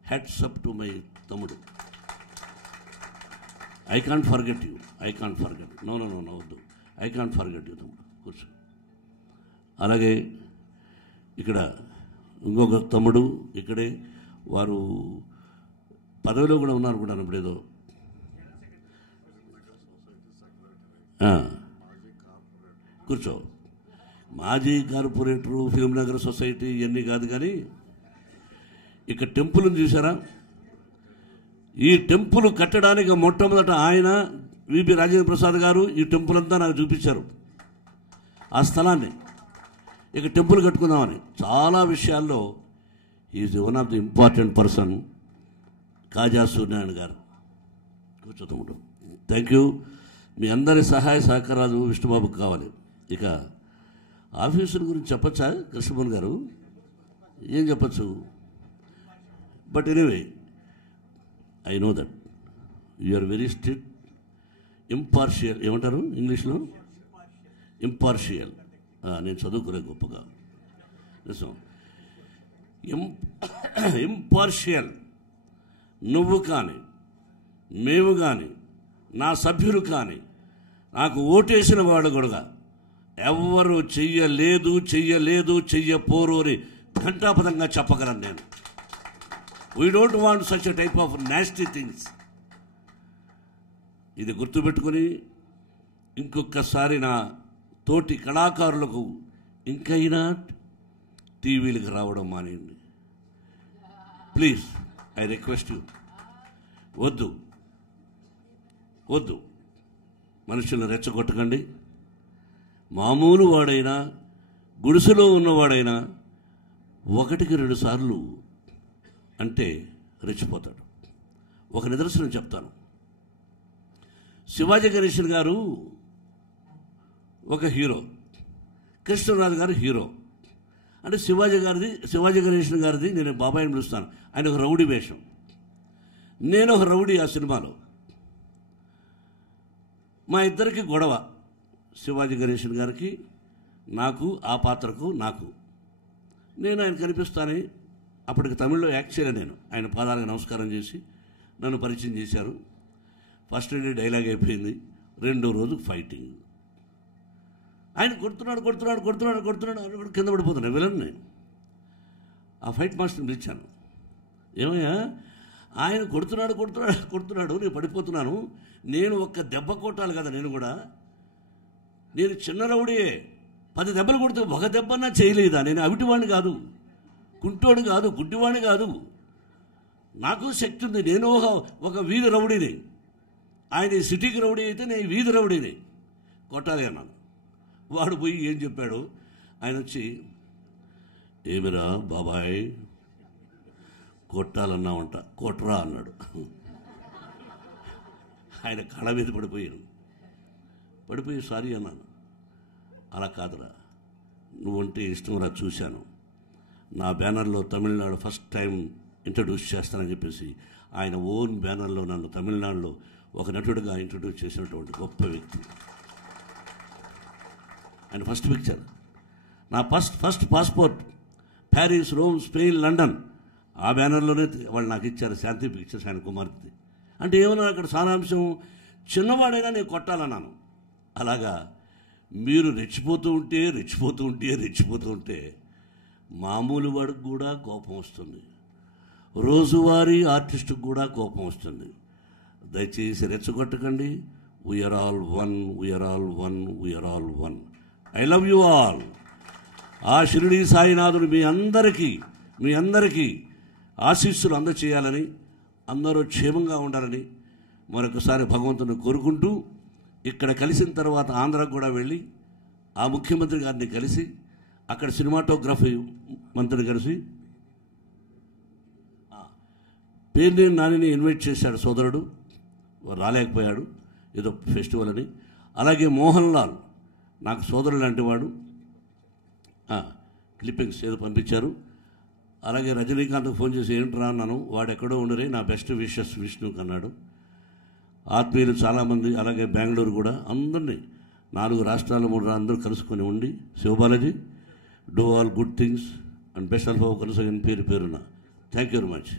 హ్యాట్స్ అప్ టు మై తమ్ముడు. I can't forget you, I can't forget. No వద్దు, ఐ కాంట్ ఫర్గెట్ యూ తమ్ముడు, కూర్చో. అలాగే ఇక్కడ ఇంకొక తమ్ముడు ఇక్కడే, వారు పదవిలో కూడా ఉన్నారు అనుకుంటాను ఇప్పుడు ఏదో. కూర్చో. మాజీ కార్పొరేటరు, ఫిల్మ్ నగర్ సొసైటీ ఇవన్నీ కాదు. కానీ ఇక్కడ టెంపుల్ని చూసారా? ఈ టెంపుల్ కట్టడానికి మొట్టమొదట ఆయన విపి రాజేంద్ర ప్రసాద్ గారు ఈ టెంపుల్ అంతా నాకు చూపించారు. ఆ స్థలాన్ని ఇక టెంపుల్ కట్టుకుందామని. చాలా విషయాల్లో is one of the important person Kaja Suryanarayana garu. కూర్చోతమ్ముడు. Thank you. మీ అందరి సహాయ సహకారాలు విష్ణుబాబుకి కావాలి. ఇక ఆఫీసుల గురించి చెప్పచ్చా కృష్ణమోహన్ గారు? ఏం చెప్పచ్చు? But anyway I know that you are very strict, impartial. ఏమంటారు ఇంగ్లీష్లో? ఇంపార్షియల్. నేను చదువుకునే గొప్పగా నిజం. ఇంపార్షియల్. నువ్వు కానీ, మేము కానీ, నా సభ్యులు కానీ, నాకు ఓటేసిన వాడు కూడా ఎవరు చెయ్యపోరు అని ఘంటాపథంగా చెప్పగలను నేను. We don't want such a type of nasty things. ఇది గుర్తుపెట్టుకుని ఇంకొకసారి నా తోటి కళాకారులకు ఇంకైనా టీవీలకు రావడం మానేయండి ప్లీజ్. I request you. వద్దు వద్దు, మనుషులను రెచ్చగొట్టకండి. మామూలు వాడైనా గుడిసెలో ఉన్నవాడైనా 1-2 సార్లు అంటే రెచ్చిపోతాడు. ఒక నిదర్శనం చెప్తాను. శివాజీ గణేశన్ గారు ఒక హీరో, కృష్ణరాజు గారు హీరో. అంటే శివాజీ గణేశన్ గారిది నేను బాబాయ్ని పిలుస్తాను. ఆయన ఒక రౌడీ వేషం, నేను ఒక రౌడీ ఆ సినిమాలో. మా ఇద్దరికి గొడవ, శివాజీ గణేశన్ గారికి నాకు, ఆ పాత్రకు నాకు. నేను ఆయన కనిపిస్తానే, అప్పటికి తమిళ్లో యాక్ట్ చేయలే. నేను ఆయన పాదాలకు నమస్కారం చేసి నన్ను పరిచయం చేశారు. ఫస్ట్ డే డైలాగ్ అయిపోయింది, 2వ రోజు ఫైటింగ్. ఆయన కొడుతున్నాడు కింద పడిపోతున్నాడు విలన్. నేను ఆ ఫైట్ మాస్టర్ని పిలిచాను. ఏమయ్యా, ఆయన కొడుతున్నాడు, నేను పడిపోతున్నాను, నేను ఒక్క దెబ్బ కొట్టాలి కదా. నేను చిన్న రౌడీయే, 10 దెబ్బలు కొడితే ఒక దెబ్బన్నా చేయలేదా? నేను అవిటివాణ్ణి కాదు, కుంటోడు కాదు, గుడ్డివాణ్ణి కాదు, నాకు శక్తి ఉంది. నేను ఒక వీధి రౌడీని. ఆయన సిటీకి రౌడీ అయితే నేను వీధి రౌడీని, కొట్టాలి అన్నాను. వాడు పోయి ఏం చెప్పాడు, ఆయన వచ్చి, ఏమిరా బాబాయ్ కొట్టాలన్నావంట, కొట్రా అన్నాడు. ఆయన కళ మీద పడిపోయి సారీ అన్నాను. అలా కాదురా, నువ్వంటే ఇష్టంరా, చూశాను, నా బ్యానర్లో తమిళనాడు ఫస్ట్ టైం ఇంట్రడ్యూస్ చేస్తానని చెప్పేసి ఆయన ఓన్ బ్యానర్లో నన్ను తమిళనాడులో ఒక నటుడిగా ఇంట్రడ్యూస్ చేసినటువంటి గొప్ప వ్యక్తి. ఆయన ఫస్ట్ పిక్చర్, నా first passport Paris, Rome, Spain, London, ఆ బ్యానర్లోనే వాళ్ళు నాకు ఇచ్చారు, శాంతి పిక్చర్స్, ఆయన కుమార్తె. అంటే ఏమన్నా అక్కడ సారాంశం, చిన్నవాడైనా నేను కొట్టాలన్నాను. అలాగా మీరు రెచ్చిపోతూ ఉంటే మామూలు వాడికి కూడా కోపం వస్తుంది, రోజువారీ ఆర్టిస్టుకు కూడా కోపం వస్తుంది. దయచేసి రెచ్చగొట్టకండి. We are all one. I love you all. ఆ షిరిడి సాయినాథుడు మీ అందరికీ ఆశీస్సులు అందచేయాలని, అందరూ క్షేమంగా ఉండాలని మరొకసారి భగవంతుని కోరుకుంటూ, ఇక్కడ కలిసిన తర్వాత ఆంధ్రాకు కూడా వెళ్ళి ఆ ముఖ్యమంత్రి గారిని కలిసి, అక్కడ సినిమాటోగ్రఫీ మంత్రిని కలిసి, పేర్నేని నానిని ఇన్వైట్ చేశాడు సోదరుడు, రాలేకపోయాడు ఏదో ఫెస్టివల్ అని. అలాగే మోహన్ లాల్ నాకు సోదరుడు లాంటి వాడు, క్లిప్పింగ్స్ ఏదో పంపించారు. అలాగే రజనీకాంత్కి ఫోన్ చేసి ఏంట్రా అన్నాను, వాడు ఎక్కడో ఉండరే, నా బెస్ట్ విషెస్ విష్ణుకి అన్నాడు. ఆత్మీయులు చాలామంది, అలాగే బెంగళూరు కూడా, అందరినీ 4 రాష్ట్రాలు 3 అందరూ కలుసుకొని ఉండి, Siva Balaji do all good things and best ఆల్ఫ్ కొనసాగిన పేరున థ్యాంక్ యూ వెరీ మచ్.